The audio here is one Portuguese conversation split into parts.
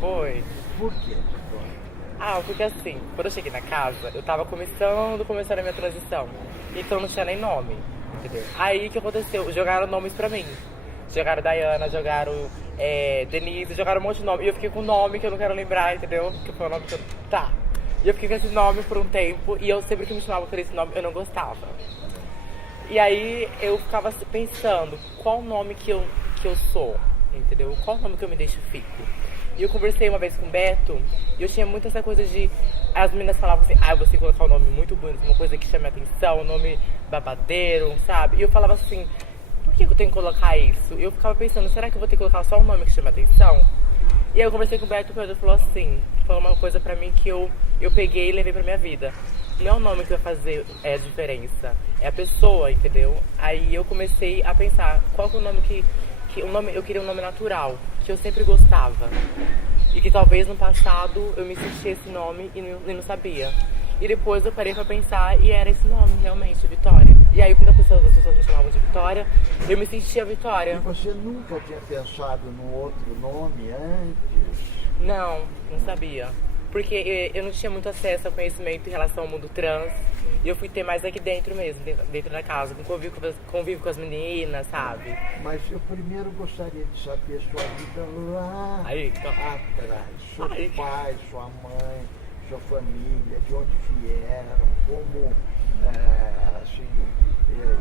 Foi. Por quê? Ah, porque assim, quando eu cheguei na casa, eu tava começando a minha transição. Então não tinha nem nome, entendeu? Aí o que aconteceu? Jogaram nomes pra mim. Jogaram Diana, jogaram Denise, jogaram um monte de nome. E eu fiquei com um nome que eu não quero lembrar, entendeu? Que foi o nome que eu. Tá. E eu fiquei com esse nome por um tempo. E eu sempre que me chamavam por esse nome, eu não gostava. E aí eu ficava pensando, qual o nome que eu sou, entendeu? Qual o nome que eu me identifico? E eu conversei uma vez com o Beto, e eu tinha muito essa coisa de... As meninas falavam assim, você tem que colocar um nome muito bonito, uma coisa que chame a atenção, um nome babadeiro, sabe? E eu falava assim, por que eu tenho que colocar isso? E eu ficava pensando, será que eu vou ter que colocar só um nome que chame a atenção? E aí eu conversei com o Beto, e o Beto falou assim, falou uma coisa pra mim que eu peguei e levei pra minha vida. Não é o nome que vai fazer a diferença, é a pessoa, entendeu? Aí eu comecei a pensar, qual que é o nome eu queria um nome natural, que eu sempre gostava. E que talvez no passado eu me sentia esse nome e não sabia. E depois eu parei pra pensar e era esse nome, realmente, Vitória. E aí quando as pessoas me chamavam de Vitória, eu me sentia Vitória. E você nunca tinha pensado num outro nome antes? Não sabia. Porque eu não tinha muito acesso ao conhecimento em relação ao mundo trans. E eu fui ter mais aqui dentro mesmo, dentro da casa. Convivo com as meninas, sabe? Mas eu primeiro gostaria de saber sua vida lá atrás. Seu pai, sua mãe, sua família, de onde vieram, como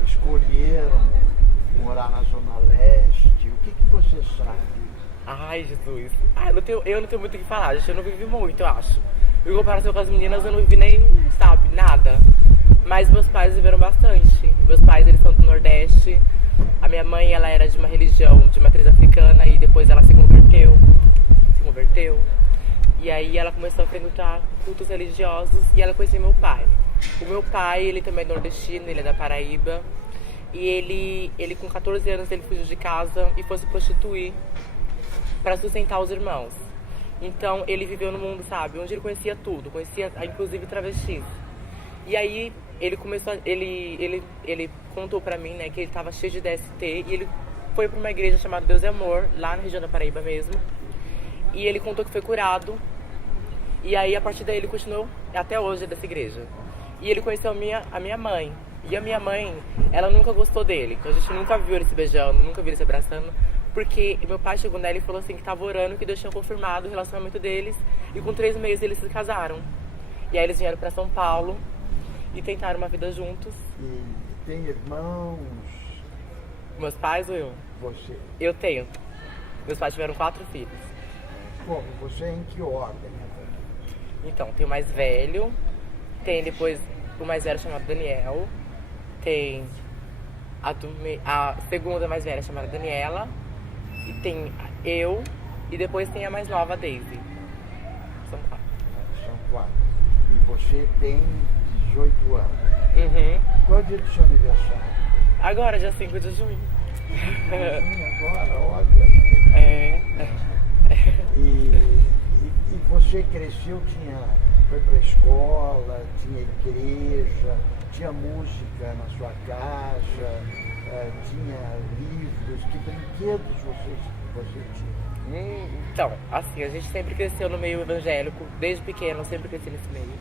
escolheram morar na Zona Leste. O que você sabe? Ai, Jesus. Eu não tenho muito o que falar, gente. Eu não vivi muito, eu acho. Em comparação com as meninas, eu não vivi nem, sabe, nada. Mas meus pais viveram bastante. Meus pais, eles são do Nordeste. A minha mãe, ela era de uma religião de matriz africana e depois ela se converteu. E aí ela começou a frequentar cultos religiosos e ela conheceu meu pai. O meu pai, ele também é nordestino, ele é da Paraíba. E ele com 14 anos, ele fugiu de casa e foi se prostituir para sustentar os irmãos. Então ele viveu no mundo, sabe, onde ele conhecia tudo, conhecia inclusive travestis. E aí ele contou pra mim, né, que ele tava cheio de DST e ele foi pra uma igreja chamada Deus é Amor, lá na região da Paraíba mesmo. E ele contou que foi curado. E aí a partir daí ele continuou até hoje dessa igreja. E ele conheceu a minha mãe. E a minha mãe, ela nunca gostou dele. A gente nunca viu ele se beijando, nunca viu ele se abraçando. Porque meu pai chegou nela e falou assim que tava orando, que Deus tinha confirmado o relacionamento deles. E com 3 meses eles se casaram. E aí eles vieram pra São Paulo e tentaram uma vida juntos. E tem irmãos? Meus pais ou eu? Você? Eu tenho. Meus pais tiveram 4 filhos. Como? Você é em que ordem? Então, tem o mais velho, tem depois o mais velho chamado Daniel, tem a segunda mais velha chamada Daniela, e tem eu, e depois tem a mais nova, a Daisy. São 4. São 4. E você tem 18 anos. Uhum. Qual é o dia do seu aniversário? Agora, dia 5 de junho. Agora, olha. E você cresceu, foi para a escola, tinha igreja, tinha música na sua casa, tinha livros, que brinquedos você tinha? Então, assim, a gente sempre cresceu no meio evangélico, desde pequeno, eu sempre cresci nesse meio.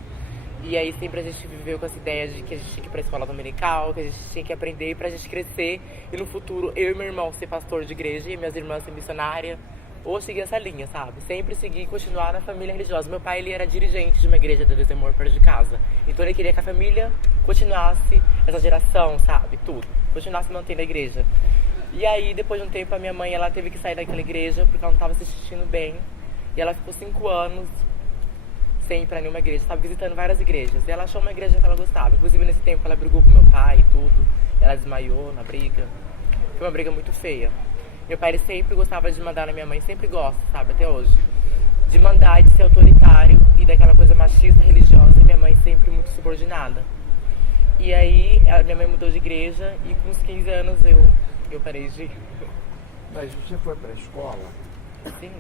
E aí sempre a gente viveu com essa ideia de que a gente tinha que ir pra escola dominical, que a gente tinha que aprender pra gente crescer e no futuro eu e meu irmão ser pastor de igreja e minhas irmãs ser missionária, ou seguir essa linha, sabe? Sempre seguir e continuar na família religiosa. Meu pai, ele era dirigente de uma igreja de Deus e Amor perto de casa. Então ele queria que a família continuasse essa geração, sabe? Tudo. Continuasse mantendo a igreja. E aí, depois de um tempo, a minha mãe, ela teve que sair daquela igreja porque ela não estava se sentindo bem. E ela ficou 5 anos sem ir pra nenhuma igreja, estava visitando várias igrejas. E ela achou uma igreja que ela gostava. Inclusive, nesse tempo, ela brigou com meu pai e tudo. Ela desmaiou na briga. Foi uma briga muito feia. Meu pai, ele sempre gostava de mandar na minha mãe, sempre gosta, sabe, até hoje. De mandar e de ser autoritário e daquela coisa machista, religiosa. E minha mãe sempre muito subordinada. E aí, minha mãe mudou de igreja e com uns 15 anos eu parei de ir. Mas você foi para a escola? Sim.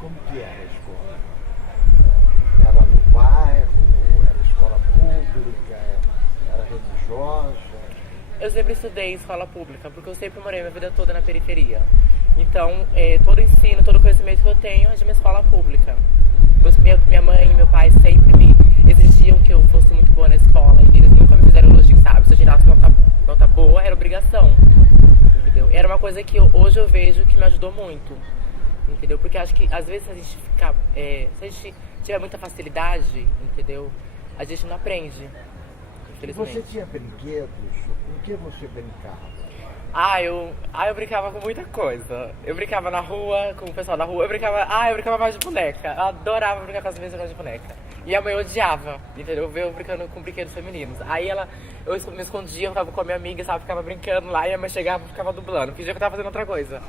Como que era a escola? Era no bairro? Era escola pública? Era religiosa? Eu sempre estudei em escola pública, porque eu sempre morei minha vida toda na periferia. Então, todo o ensino, todo o conhecimento que eu tenho é de uma escola pública. Minha mãe e meu pai sempre me exigiam que eu fosse muito boa na escola e eles nunca me fizeram elogio, sabe? Se eu tirasse nota boa, era obrigação, entendeu? Era uma coisa que hoje eu vejo que me ajudou muito, entendeu? Porque acho que às vezes se a gente tiver muita facilidade, entendeu? A gente não aprende, infelizmente. Você tinha brinquedos? Com que você brincava? Eu brincava com muita coisa. Eu brincava na rua, com o pessoal da rua. Eu brincava mais de boneca. Eu adorava brincar com as meninas de boneca. E a mãe odiava, entendeu? Eu brincando com brinquedos femininos. Aí eu me escondia, eu ficava com a minha amiga, sabe? Ficava brincando lá e a mãe chegava e ficava dublando. Fingia que eu tava fazendo outra coisa.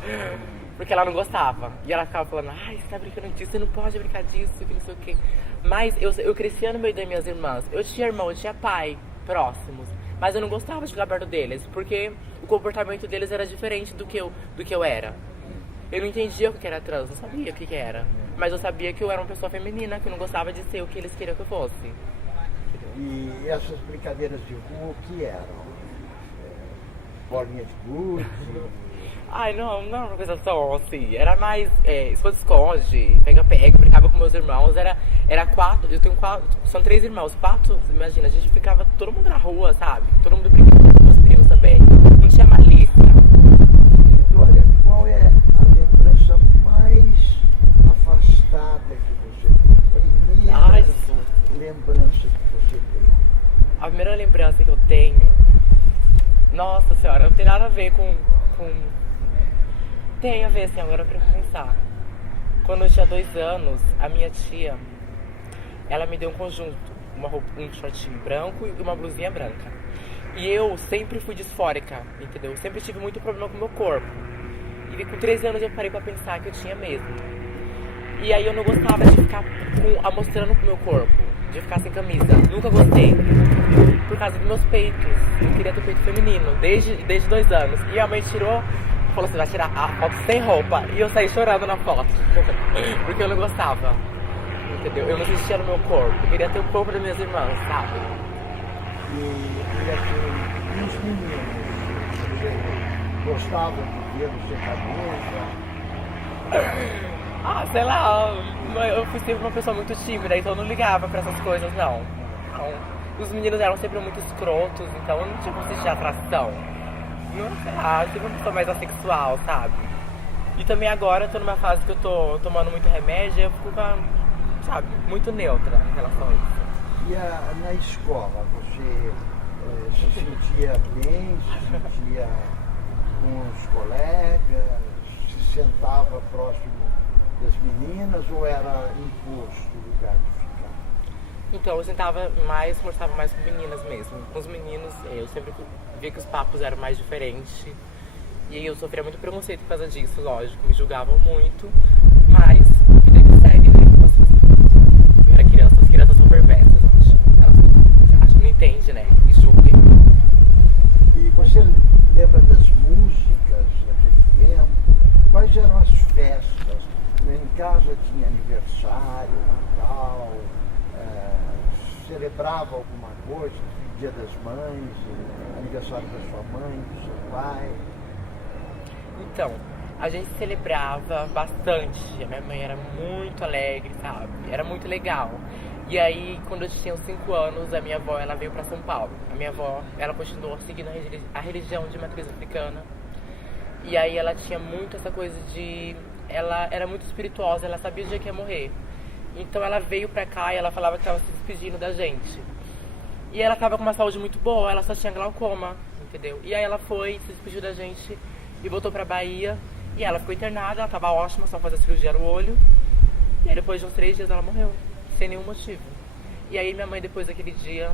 Porque ela não gostava. E ela ficava falando, você tá brincando disso, você não pode brincar disso, que não sei o quê. Mas eu crescia no meio das minhas irmãs. Eu tinha irmão, eu tinha pai próximos. Mas eu não gostava de ficar perto deles, porque o comportamento deles era diferente do que eu era. Eu não entendia o que era trans, não sabia o que era. Mas eu sabia que eu era uma pessoa feminina, que eu não gostava de ser o que eles queriam que eu fosse. E essas brincadeiras de rua, o que eram? Bolinha de gude? Não era uma coisa tão assim. Era mais esconde-esconde, pega-pega, brincava com meus irmãos. Era 4, eu tenho 4, são 3 irmãos, 4, imagina, a gente ficava todo mundo na rua, sabe? Todo mundo brincando com meus primos também. Não tinha malícia. Olha, qual é a lembrança mais afastada que você tem? A primeira lembrança que você tem? A primeira lembrança que eu tenho, nossa senhora, não tem nada a ver com... Tem a ver, assim, agora pra pensar. Quando eu tinha 2 anos, a minha tia, ela me deu um conjunto, um shortinho branco e uma blusinha branca. E eu sempre fui disfórica, entendeu? Eu sempre tive muito problema com o meu corpo. E com 13 anos eu parei pra pensar que eu tinha mesmo. E aí eu não gostava de ficar mostrando pro meu corpo, de ficar sem camisa. Nunca gostei. Por causa dos meus peitos. Eu queria ter peito feminino, desde 2 anos. E a mãe tirou, falou assim, vai tirar a foto sem roupa. E eu saí chorando na foto. Porque eu não gostava. Entendeu? Eu não existia no meu corpo. Eu queria ter o corpo das minhas irmãs, sabe? E os meninos? Você gostava de ver no seu cabeça? Sei lá, eu fui sempre uma pessoa muito tímida, então eu não ligava pra essas coisas, não. Os meninos eram sempre muito escrotos, então eu não tinha como sentir atração. Não, sei lá, eu sempre uma pessoa mais assexual, sabe? E também agora eu tô numa fase que eu tô tomando muito remédio e eu fico, sabe, muito neutra em relação a isso. E na escola, você se sentia bem, se sentia com os colegas, se sentava próximo das meninas ou era imposto o lugar de ficar? Então, eu sentava mais, conversava mais com meninas mesmo. Com os meninos, eu sempre via que os papos eram mais diferentes. E aí eu sofria muito preconceito por causa disso, lógico. Me julgavam muito, mas vida que segue, né? Eu era criança, as crianças são perversas, eu acho. Elas não entendem, né? E julguem. E você lembra das músicas daquele tempo? Quais eram as festas? Em casa tinha aniversário, Natal, celebrava alguma coisa, Dia das Mães, aniversário da sua mãe, do seu pai. Então, a gente celebrava bastante. A minha mãe era muito alegre, sabe? Era muito legal. E aí, quando eu tinha uns 5 anos, a minha avó, ela veio pra São Paulo. A minha avó, ela continuou seguindo a religião de matriz africana. E aí ela tinha muito essa coisa de... Ela era muito espirituosa, ela sabia o dia que ia morrer. Então ela veio pra cá e ela falava que estava se despedindo da gente. E ela tava com uma saúde muito boa, ela só tinha glaucoma, entendeu? E aí ela foi, se despediu da gente e voltou pra Bahia. E ela ficou internada, ela tava ótima, só fazer cirurgia no olho. E aí depois de uns 3 dias ela morreu, sem nenhum motivo. E aí minha mãe depois daquele dia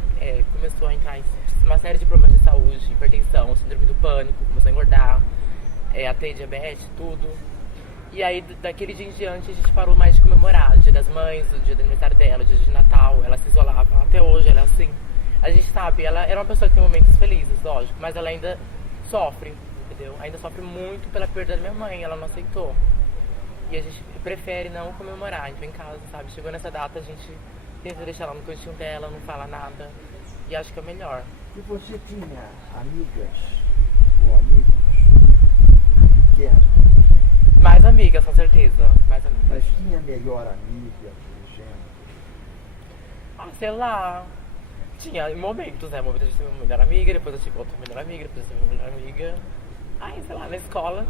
começou a entrar em uma série de problemas de saúde, hipertensão, síndrome do pânico, começou a engordar, a ter diabetes, tudo. E aí, daquele dia em diante, a gente parou mais de comemorar o Dia das Mães, o dia do aniversário dela, o dia de Natal. Ela se isolava. Até hoje, ela é assim. A gente sabe, ela era uma pessoa que tem momentos felizes, lógico, mas ela ainda sofre, entendeu? Ainda sofre muito pela perda da minha mãe, ela não aceitou. E a gente prefere não comemorar. Então, em casa, sabe? Chegou nessa data, a gente tenta deixar ela no cantinho dela, não fala nada. E acho que é melhor. E você tinha amigas ou amigos pequenos? amigas, com certeza. Mais amigas. Mas tinha melhor amiga, por exemplo. Ah, sei lá. Tinha momentos, né? Momentos de ter uma melhor amiga, depois eu tive outra melhor amiga, depois eu tive uma melhor amiga. Aí, sei lá, na escola,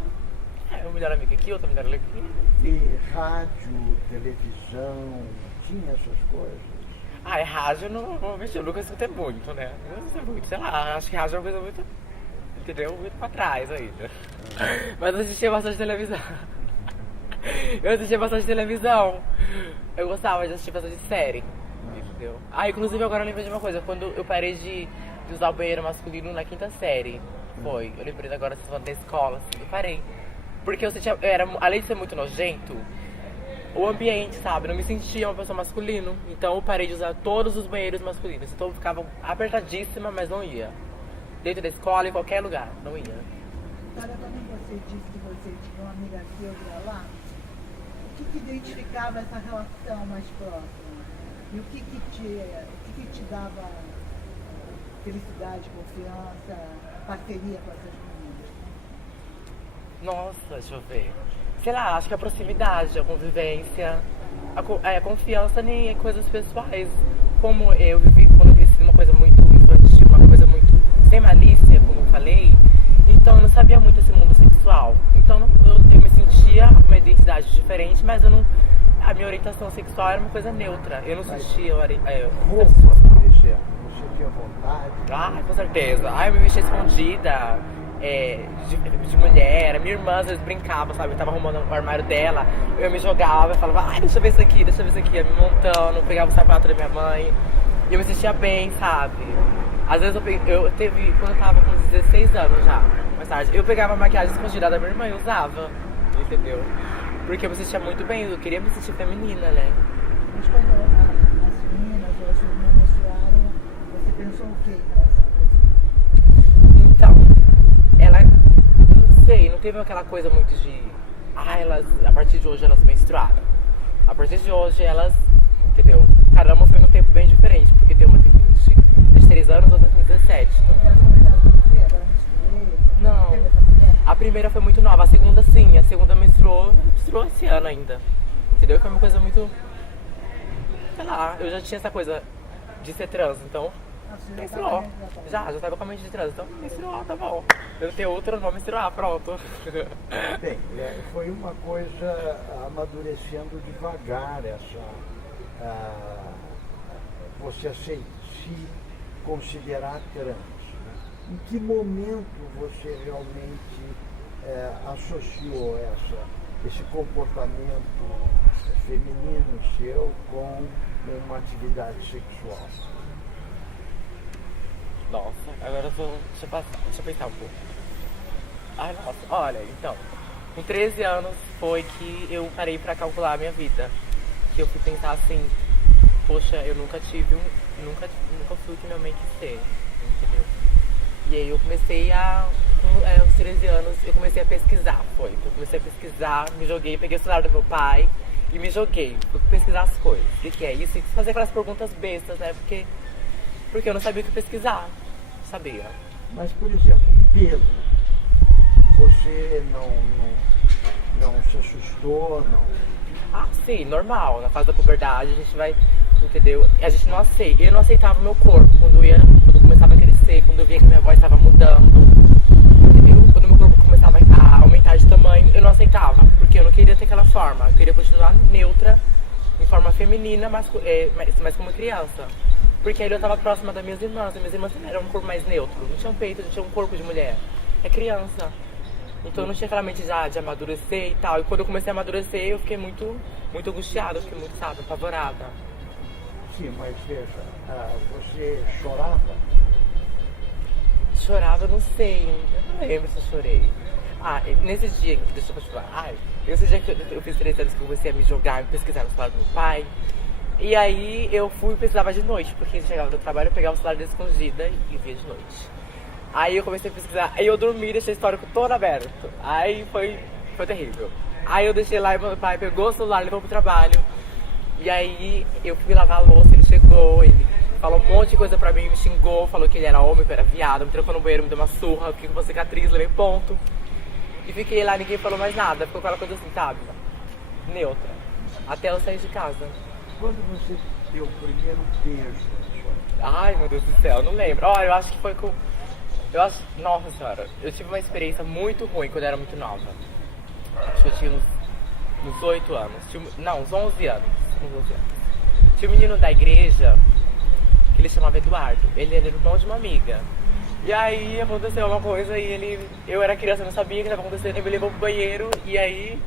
uma melhor amiga aqui, outra melhor amiga aqui. E rádio, televisão, tinha essas coisas? Ah, rádio eu nunca escutei muito, né? Não sei muito, sei lá, acho que rádio é uma coisa muito, entendeu? Muito pra trás ainda. Mas eu assistia bastante televisão. Eu assistia bastante televisão. Eu gostava de assistir bastante série, entendeu? Ah, inclusive agora eu lembrei de uma coisa, quando eu parei de usar o banheiro masculino na 5ª série, foi, eu lembrei agora, vocês falando da escola, assim, eu parei. Porque eu era, além de ser muito nojento, o ambiente, sabe? Eu não me sentia uma pessoa masculino. Então eu parei de usar todos os banheiros masculinos. Então eu ficava apertadíssima, mas não ia. Dentro da escola, em qualquer lugar, não ia. Sabe quando você disse que você tinha uma amiga aqui e outra lá? O que identificava essa relação mais próxima? E o que te dava felicidade, confiança, parceria com essas meninas? Nossa, deixa eu ver. Sei lá, acho que a proximidade, a convivência, a confiança em coisas pessoais. Como eu vivi quando eu cresci numa coisa muito infantil, uma coisa muito sem malícia, como eu falei, então eu não sabia muito esse mundo sexual. Então eu me sentia uma identidade diferente, mas a minha orientação sexual era uma coisa neutra. Eu não sentia Roupa, por exemplo, você tinha vontade? Ah, com certeza. Eu me vestia escondida. De mulher, a minha irmã às vezes brincava, sabe? Eu tava arrumando o armário dela, eu me jogava, eu falava, ai, deixa eu ver isso aqui, ia me montando, pegava o sapato da minha mãe, e eu me sentia bem, sabe? Às vezes quando eu tava com 16 anos já, mais tarde, eu pegava a maquiagem escondida da minha irmã e usava, entendeu? Porque eu me sentia muito bem, eu queria me sentir feminina, né? Mas quando as meninas ou as suas irmãs menstruaram, você pensou o que em relação a isso? Então, ela, não sei, não teve aquela coisa muito de a partir de hoje elas menstruaram. A partir de hoje elas, entendeu? Caramba, foi num tempo bem diferente, porque tem uma tem 23 anos, outra tem 17. Então, Você comentado com você, agora menstruei? não. Teve essa conversa? A primeira foi muito nova, a segunda sim, a segunda menstruou esse ano ainda. Entendeu? Foi uma coisa muito, sei lá, eu já tinha essa coisa de ser trans, então menstruou. Já tava com a mente de trans, então menstruou, tá bom. Eu tenho outra, não vou menstruar, pronto. Bem, foi uma coisa amadurecendo devagar você se considerar trans. Né? Em que momento você realmente associou esse comportamento feminino seu com uma atividade sexual? Nossa, agora deixa eu pensar um pouco. Ai, nossa, olha, então, com 13 anos foi que eu parei pra calcular a minha vida. Que eu fui pensar assim, poxa, eu nunca fui o que minha mãe quis ser, entendeu? E aí eu comecei com uns 13 anos, eu comecei a pesquisar, Eu comecei a pesquisar, me joguei, peguei o celular do meu pai e me joguei. Fui pesquisar as coisas, o que é isso? E fazer aquelas perguntas bestas, né? Porque eu não sabia o que pesquisar, sabia? Mas, por exemplo, peso, você não se assustou, não? Ah, sim, normal. Na fase da puberdade a gente vai, entendeu? A gente não aceita. Eu não aceitava o meu corpo quando começava a crescer, quando eu via que minha voz estava mudando, entendeu? Quando meu corpo começava a aumentar de tamanho, eu não aceitava, porque eu não queria ter aquela forma. Eu queria continuar neutra, em forma feminina, mas como criança. Porque aí eu estava próxima das minhas irmãs eram um corpo mais neutro, não tinha um peito, não tinha um corpo de mulher. É criança. Então eu não tinha aquela mente já de amadurecer e tal. E quando eu comecei a amadurecer, eu fiquei muito, muito angustiada, eu fiquei muito, sabe, apavorada. Sim, mas veja, você chorava? Chorava, eu não sei, eu não lembro se eu chorei. Nesse dia, deixa eu continuar. Nesse dia que eu fiz 3 anos que eu comecei a me jogar, me pesquisar no celular do meu pai. E aí eu fui e pesquisava de noite, porque chegava do trabalho, eu pegava o celular dele escondida e via de noite. Aí eu comecei a pesquisar, aí eu dormi, deixei o histórico todo aberto. Aí foi terrível. Aí eu deixei lá e meu pai pegou o celular, levou pro trabalho. E aí eu fui lavar a louça, ele chegou, ele falou um monte de coisa pra mim, me xingou, falou que ele era homem, que eu era viado, me trancou no banheiro, me deu uma surra, fiquei com uma cicatriz, levei ponto. E fiquei lá, ninguém falou mais nada. Ficou aquela coisa assim, sabe? Neutra. Até eu sair de casa. Quando você deu o primeiro beijo na sua vida? Ai, meu Deus do céu, eu não lembro. Olha, eu acho que foi com... Nossa senhora, eu tive uma experiência muito ruim quando eu era muito nova. Acho que eu tinha uns 8 anos. Não, uns 11 anos. Tinha um menino da igreja que ele chamava Eduardo. Ele era irmão de uma amiga. E aí aconteceu uma coisa e eu era criança, não sabia o que estava acontecendo. Ele me levou pro banheiro e aí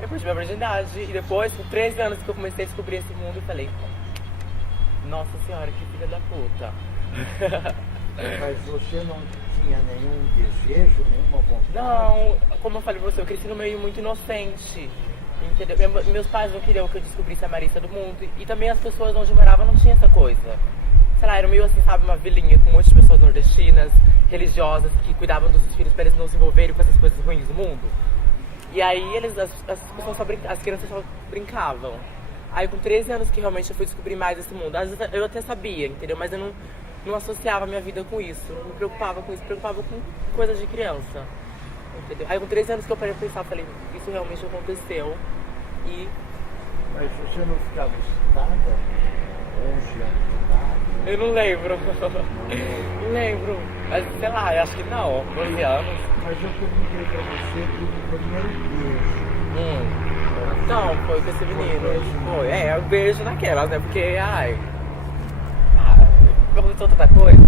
eu perdi minha virgindade. E depois, com 13 anos que eu comecei a descobrir esse mundo, eu falei: nossa senhora, que filha da puta. Mas você não tinha nenhum desejo, nenhuma vontade? Não, como eu falei pra você, eu cresci no meio muito inocente, entendeu? Meus pais não queriam que eu descobrisse a malícia do mundo. E também as pessoas onde eu morava não tinha essa coisa. Sei lá, era meio assim, sabe, uma vilinha com um monte de pessoas nordestinas, religiosas, que cuidavam dos filhos para eles não se envolverem com essas coisas ruins do mundo. E aí as pessoas as crianças só brincavam. Aí com 13 anos que realmente eu fui descobrir mais esse mundo. Às vezes eu até sabia, entendeu? Mas eu não associava a minha vida com isso, não me preocupava com isso, me preocupava com coisas de criança, entendeu? Aí com 13 anos que eu parei pra pensar, falei, isso realmente aconteceu. Mas você não ficava excitada? 11 anos de idade? Eu não lembro. Não lembro. Mas sei lá, eu acho que não, 12 anos. Mas eu perguntei pra você do primeiro beijo. Então, foi com esse menino. Foi, um beijo naquelas, né? Porque, perguntou tanta coisa.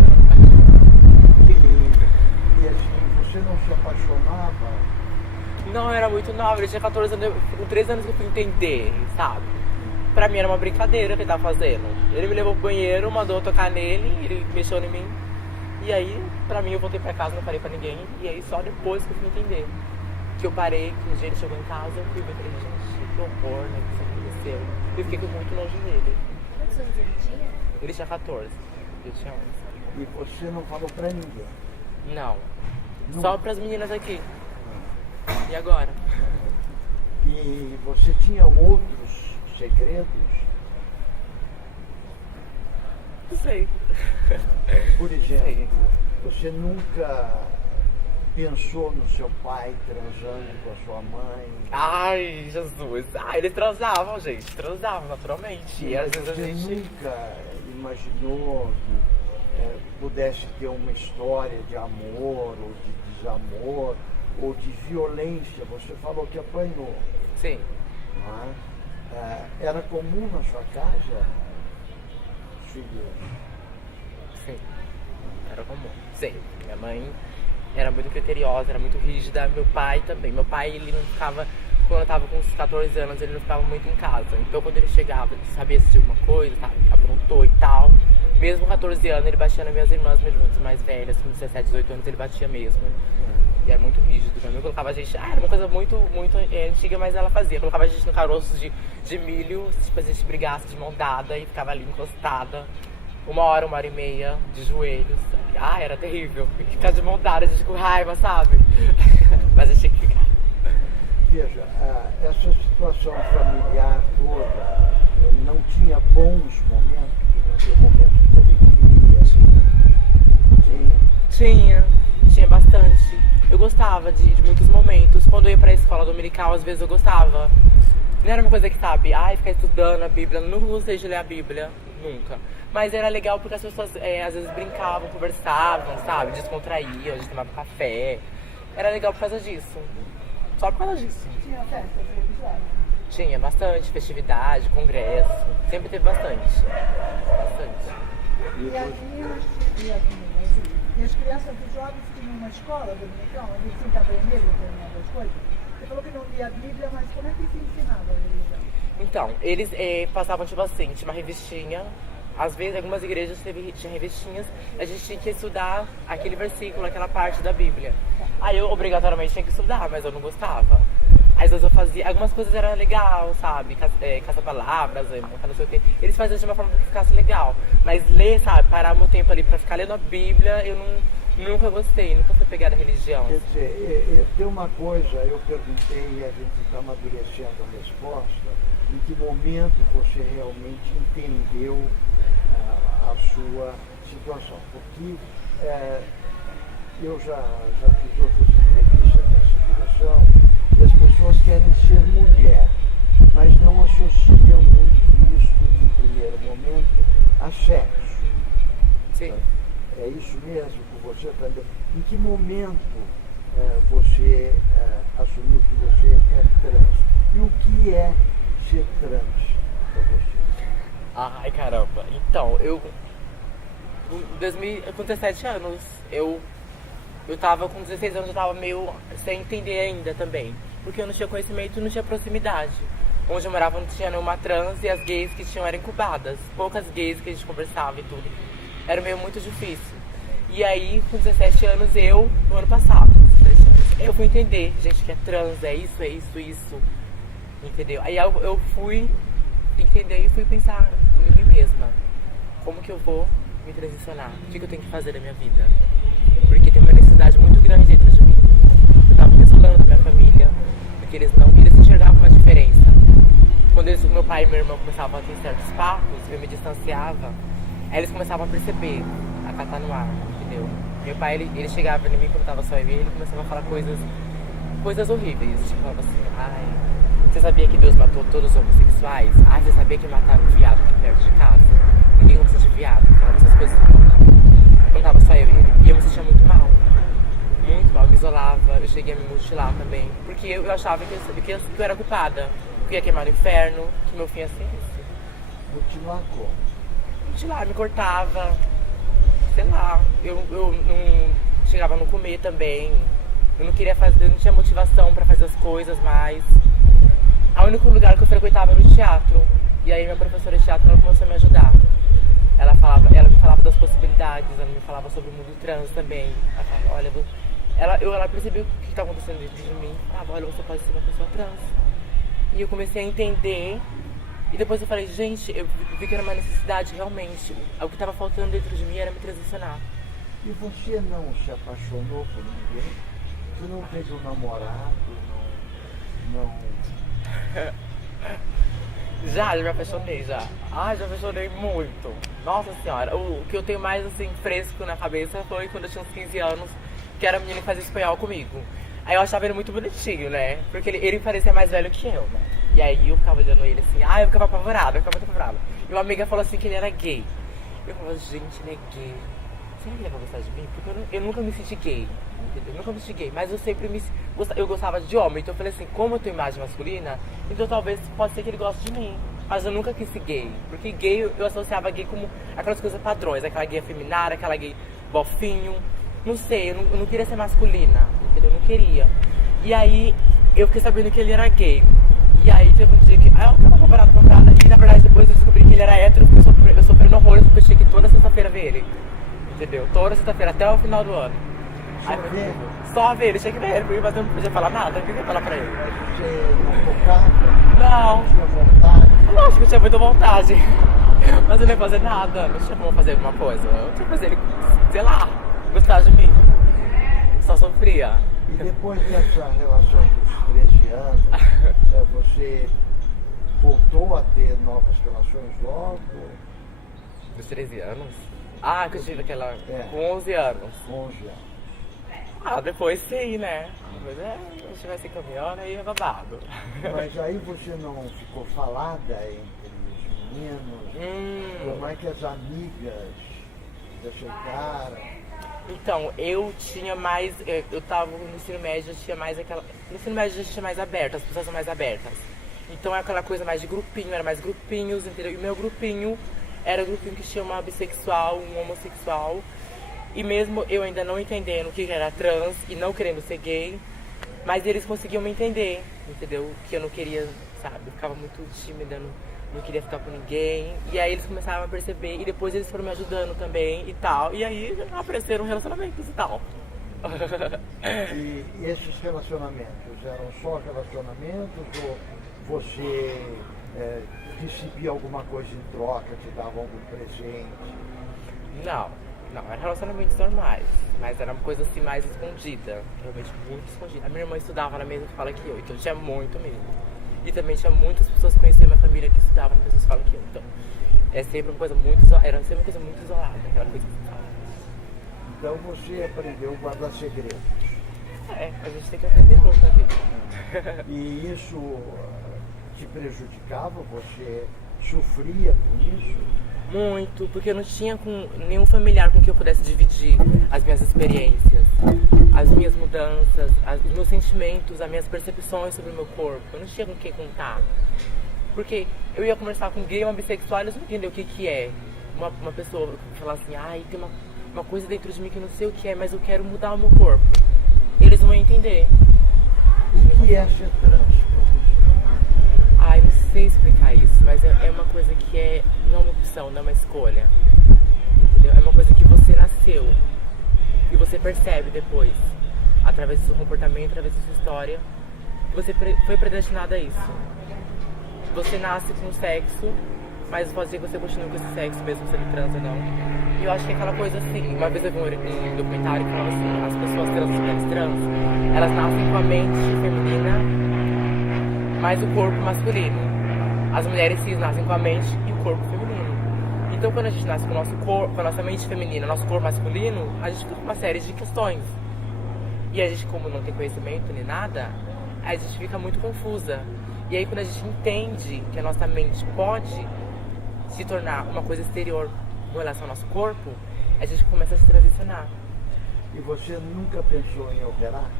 E assim, você não se apaixonava? Não, eu era muito nova, ele tinha 14 anos, com 13 anos que eu fui entender, sabe? Pra mim era uma brincadeira que ele tava fazendo. Ele me levou pro banheiro, mandou eu tocar nele, ele mexeu em mim. E aí, pra mim, eu voltei pra casa, não falei pra ninguém. E aí, só depois que eu fui entender. Que eu parei, que um dia ele chegou em casa, eu fui ver, falei, gente, que horror, né, que isso aconteceu. E eu fiquei com muito nojo dele. Quantos anos ele tinha? Ele tinha 14. Eu tinha 11. E você não falou pra ninguém? Não. Não. Só pras meninas aqui. E agora? E você tinha outros segredos? Não sei. Por exemplo, você nunca pensou no seu pai transando com a sua mãe? Ai, Jesus. Eles transavam, gente. Transavam naturalmente. E às vezes a Você gente... nunca imaginou que pudesse ter uma história de amor ou de desamor ou de violência? Você falou que apanhou, Sim. não é? Era comum na sua casa, filhos? Sim. Era comum. Sim. Minha mãe era muito criteriosa, era muito rígida. Meu pai também. Meu pai, ele não ficava... Quando eu tava com uns 14 anos, ele não ficava muito em casa. Então, quando ele chegava, ele sabia se tinha alguma coisa, sabe? Aprontou e tal. Mesmo com 14 anos, ele batia nas minhas irmãs mais velhas. Com 17, 18 anos, ele batia mesmo. E era muito rígido. Também colocava a gente... era uma coisa muito antiga, mas ela fazia. Colocava a gente no caroço de milho, tipo, a gente brigasse de mão dada e ficava ali encostada. 1 hora, 1h30, de joelhos. Era terrível. Ficar de mão dada, a gente com raiva, sabe? Mas eu tinha que ficar. Veja, essa situação familiar toda não tinha bons momentos, não tinha momentos de alegria, assim? Tinha bastante. Eu gostava de muitos momentos. Quando eu ia pra escola dominical, às vezes eu gostava. Não era uma coisa que, sabe, ficar estudando a Bíblia. Nunca gostei de ler a Bíblia, nunca. Mas era legal porque as pessoas às vezes brincavam, conversavam, sabe? Descontraíam, a gente tomava café. Era legal por causa disso. Só por causa disso. Tinha festas religiosas? Tinha bastante, festividade, congresso. Sempre teve bastante. Bastante. E as meninas e as crianças dos jovens tinham uma escola dominical, onde eles tinham que aprender determinadas coisas. Você falou que não lia a Bíblia, mas como é que se ensinava a religião? Então, eles passavam tipo assim, tinha uma revistinha. Às vezes, algumas igrejas tinham revistinhas, a gente tinha que estudar aquele versículo, aquela parte da Bíblia. Aí eu obrigatoriamente tinha que estudar, mas eu não gostava. Às vezes eu fazia, algumas coisas eram legal, sabe? Caça-palavras, montar não sei o quê. Eles faziam de uma forma que ficasse legal. Mas ler, sabe? Parar meu tempo ali pra ficar lendo a Bíblia, eu nunca gostei, nunca fui pegada à religião. Quer dizer, tem uma coisa, eu perguntei e a gente está amadurecendo a resposta, em que momento você realmente entendeu a sua situação? Porque eu já fiz outras entrevistas nessa direção relação e as pessoas querem ser mulher, mas não associam muito isso, em primeiro momento, a sexo. Sim. É isso mesmo que você também. Em que momento você assumiu que você é trans? E o que é ser trans para você? Ai, caramba. Então, com 17 anos, eu tava com 16 anos, eu tava meio sem entender ainda também. Porque eu não tinha conhecimento e não tinha proximidade. Onde eu morava não tinha nenhuma trans e as gays que tinham eram incubadas. Poucas gays que a gente conversava e tudo. Era meio muito difícil. E aí, com 17 anos, no ano passado, 17 anos, eu fui entender, gente, que é trans, é isso. Entendeu? Aí eu fui entender e fui pensar em mim mesma. Como que eu vou me transicionar? O que eu tenho que fazer da minha vida? Porque tem uma necessidade muito grande dentro de mim. Eu tava me isolando da minha família, porque eles enxergavam uma diferença. Quando meu pai e meu irmão começavam a ter certos papos, eu me distanciava, aí eles começavam a perceber, a catar no ar, entendeu? Meu pai, ele chegava em mim quando tava só eu e ele começava a falar coisas horríveis. Tipo, falava assim, ai, você sabia que Deus matou todos os homossexuais? Ai, você sabia que mataram um viado aqui perto de casa? Ninguém gosta de viado. Falava essas coisas quando tava só eu e ele. E eu me sentia muito mal. Muito mal. Eu me isolava, eu cheguei a me mutilar também. Porque eu achava que eu era culpada. Que eu ia queimar no inferno, que meu fim ia ser esse. Mutilar como? Mutilar, me cortava. Sei lá. Eu não chegava a não comer também. Eu não queria fazer, eu não tinha motivação pra fazer as coisas mais. O único lugar que eu frequentava era o teatro. E aí minha professora de teatro ela começou a me ajudar. Ela me falava das possibilidades, ela me falava sobre o mundo trans também. Ela falava, olha, ela percebeu o que estava acontecendo dentro de mim. Falava, olha, você pode ser uma pessoa trans. E eu comecei a entender. E depois eu falei, gente, eu vi que era uma necessidade realmente. O que estava faltando dentro de mim era me transicionar. E você não se apaixonou por ninguém? Você não teve um namorado? Não... Já me apaixonei, já. Já me apaixonei muito. Nossa senhora, o que eu tenho mais assim fresco na cabeça foi quando eu tinha uns 15 anos, que era a menina que fazia espanhol comigo. Aí eu achava ele muito bonitinho, né? Porque ele parecia mais velho que eu, né? E aí eu ficava olhando ele assim, eu ficava apavorada, muito apavorada. E uma amiga falou assim que ele era gay. Eu falava, gente, ele é gay. Será que ele vai gostar de mim? Porque eu nunca me senti gay, entendeu? Eu nunca me senti gay, mas eu sempre eu gostava de homem. Então eu falei assim, como eu tenho imagem masculina, então talvez pode ser que ele goste de mim. Mas eu nunca quis ser gay, porque gay, eu associava gay como aquelas coisas padrões, aquela gay afeminada, aquela gay bofinho. Não sei, eu não queria ser masculina, entendeu? Eu não queria. E aí eu fiquei sabendo que ele era gay. E aí teve um dia que eu tava comparada. E na verdade depois eu descobri que ele era hétero, porque eu sofrendo horrores, porque eu tinha que toda sexta-feira ver ele. Entendeu? Toda sexta-feira, até o final do ano. Só ver ele, tinha que ver ele, mas eu não podia falar nada, o que eu ia falar pra ele? Você não tocava? Não. Tinha vontade? Lógico que eu tinha muita vontade. Mas eu não ia fazer nada, não tinha como fazer alguma coisa. Eu tinha que fazer ele, sei lá, gostar de mim. Só sofria. E depois dessa relação dos 13 anos, você voltou a ter novas relações logo? Dos 13 anos? Que eu tive aquela... com 11 anos. 11 anos. Depois sim, né? Depois se eu estivesse caminhando, aí é babado. Mas aí você não ficou falada entre os meninos? Como é que as amigas chegaram? Então, eu tinha mais... Eu tava no ensino médio, eu tinha mais aquela... No ensino médio a gente é mais aberto, as pessoas são mais abertas. Então é aquela coisa mais de grupinho, era mais grupinhos, entendeu? E o meu grupinho era o grupinho que tinha uma bissexual, um homossexual. E mesmo eu ainda não entendendo o que era trans e não querendo ser gay, mas eles conseguiam me entender, entendeu? Que eu não queria, sabe? Eu ficava muito tímida, não queria ficar com ninguém. E aí eles começaram a perceber e depois eles foram me ajudando também e tal. E aí apareceram relacionamentos e tal. E esses relacionamentos eram só relacionamentos ou você recebia alguma coisa em troca, te dava algum presente? Não, eram relacionamentos normais, mas era uma coisa assim mais escondida, realmente muito escondida. A minha irmã estudava na mesma escola que eu, então tinha muito mesmo. E também tinha muitas pessoas que conheciam minha família que estudavam na mesma escola que eu, então era sempre uma coisa muito isolada, aquela coisa que você fala. Então você aprendeu a guardar segredos? A gente tem que aprender junto na vida. E isso te prejudicava? Você sofria com isso? Muito, porque eu não tinha nenhum familiar com quem eu pudesse dividir as minhas experiências, as minhas mudanças, os meus sentimentos, as minhas percepções sobre o meu corpo. Eu não tinha com quem contar. Porque eu ia conversar com gay, uma bissexual, eles não entendiam o que é. Uma pessoa falar assim, tem uma coisa dentro de mim que eu não sei o que é, mas eu quero mudar o meu corpo. Eles não vão entender. O que é ser trans pra você? Não sei explicar isso, mas é uma coisa que não é uma opção, não é uma escolha. Entendeu? É uma coisa que você nasceu e você percebe depois, através do seu comportamento, através da sua história, que você foi predestinado a isso. Você nasce com sexo, mas pode ser que você continue com esse sexo, mesmo sendo trans ou não. E eu acho que é aquela coisa assim, uma vez eu vi um documentário que falava assim, as pessoas trans, as mulheres trans, elas nascem com a mente feminina, mas o corpo masculino. As mulheres cis nascem com a mente e o corpo feminino. Então quando a gente nasce com o nosso corpo, com a nossa mente feminina, nosso corpo masculino, a gente fica com uma série de questões. E a gente, como não tem conhecimento nem nada, a gente fica muito confusa. E aí quando a gente entende que a nossa mente pode se tornar uma coisa exterior com relação ao nosso corpo, a gente começa a se transicionar. E você nunca pensou em operar?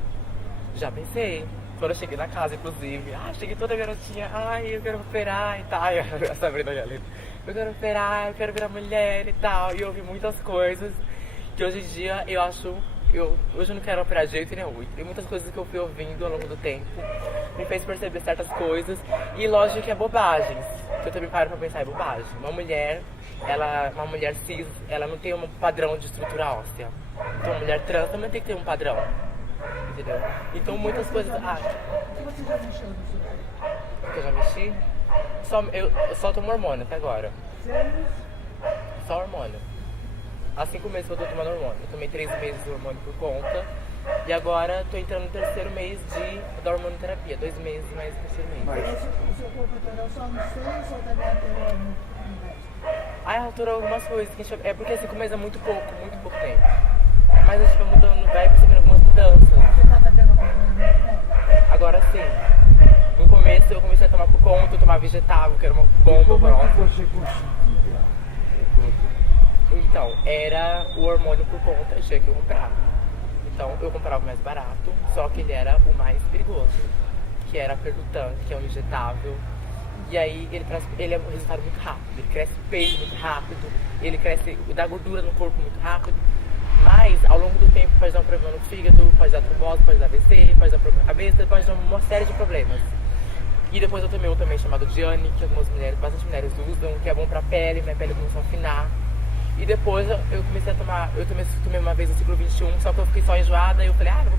Já pensei. Quando eu cheguei na casa, inclusive, cheguei toda garotinha, eu quero operar e tal. A Sabrina ali, eu quero operar, eu quero virar mulher e tal. E eu ouvi muitas coisas que hoje em dia eu acho... Hoje eu não quero operar de jeito nenhum. E muitas coisas que eu fui ouvindo ao longo do tempo me fez perceber certas coisas. E lógico que é bobagens. Que eu também paro pra pensar, é bobagem. Uma mulher cis, ela não tem um padrão de estrutura óssea. Então uma mulher trans também tem que ter um padrão. Entendeu? Então muitas coisas... O que você já mexeu no seu corpo? Que eu já mexi? Eu só tomo hormônio até agora. Seios? Só hormônio. Há 5 meses que eu tô tomando hormônio. Eu tomei 3 meses de hormônio por conta. E agora tô entrando no 3º mês da hormonoterapia. 2 meses mais o 3º mês. Mas O seu corpo alterou só no seio ou também alterou no resto? Alterou algumas coisas. É porque 5 meses é muito pouco tempo. Mas a gente vai mudando, vai percebendo algumas mudanças. Você tava tendo acompanhamento médico? Agora sim. No começo eu comecei a tomar por conta, eu tomava vegetável, que era uma bomba como é que pronta. você conseguia o produto? Então, era o hormônio por conta, eu tinha que comprar. Então, eu comprava o mais barato, só que ele era o mais perigoso, que era a Perdutan, que é um injetável. E aí, ele é um resultado muito rápido, ele cresce o peito muito rápido, ele cresce, dá gordura no corpo muito rápido. Mas, ao longo do tempo, pode dar um problema no fígado, pode dar trombose, pode dar AVC, pode dar problema na cabeça, pode dar uma série de problemas. E depois eu tomei um também chamado Diane, que algumas mulheres, bastante mulheres usam, que é bom pra pele, minha pele começou a afinar. E depois eu comecei a tomar, tomei uma vez o ciclo 21, só que eu fiquei só enjoada e eu falei, não vou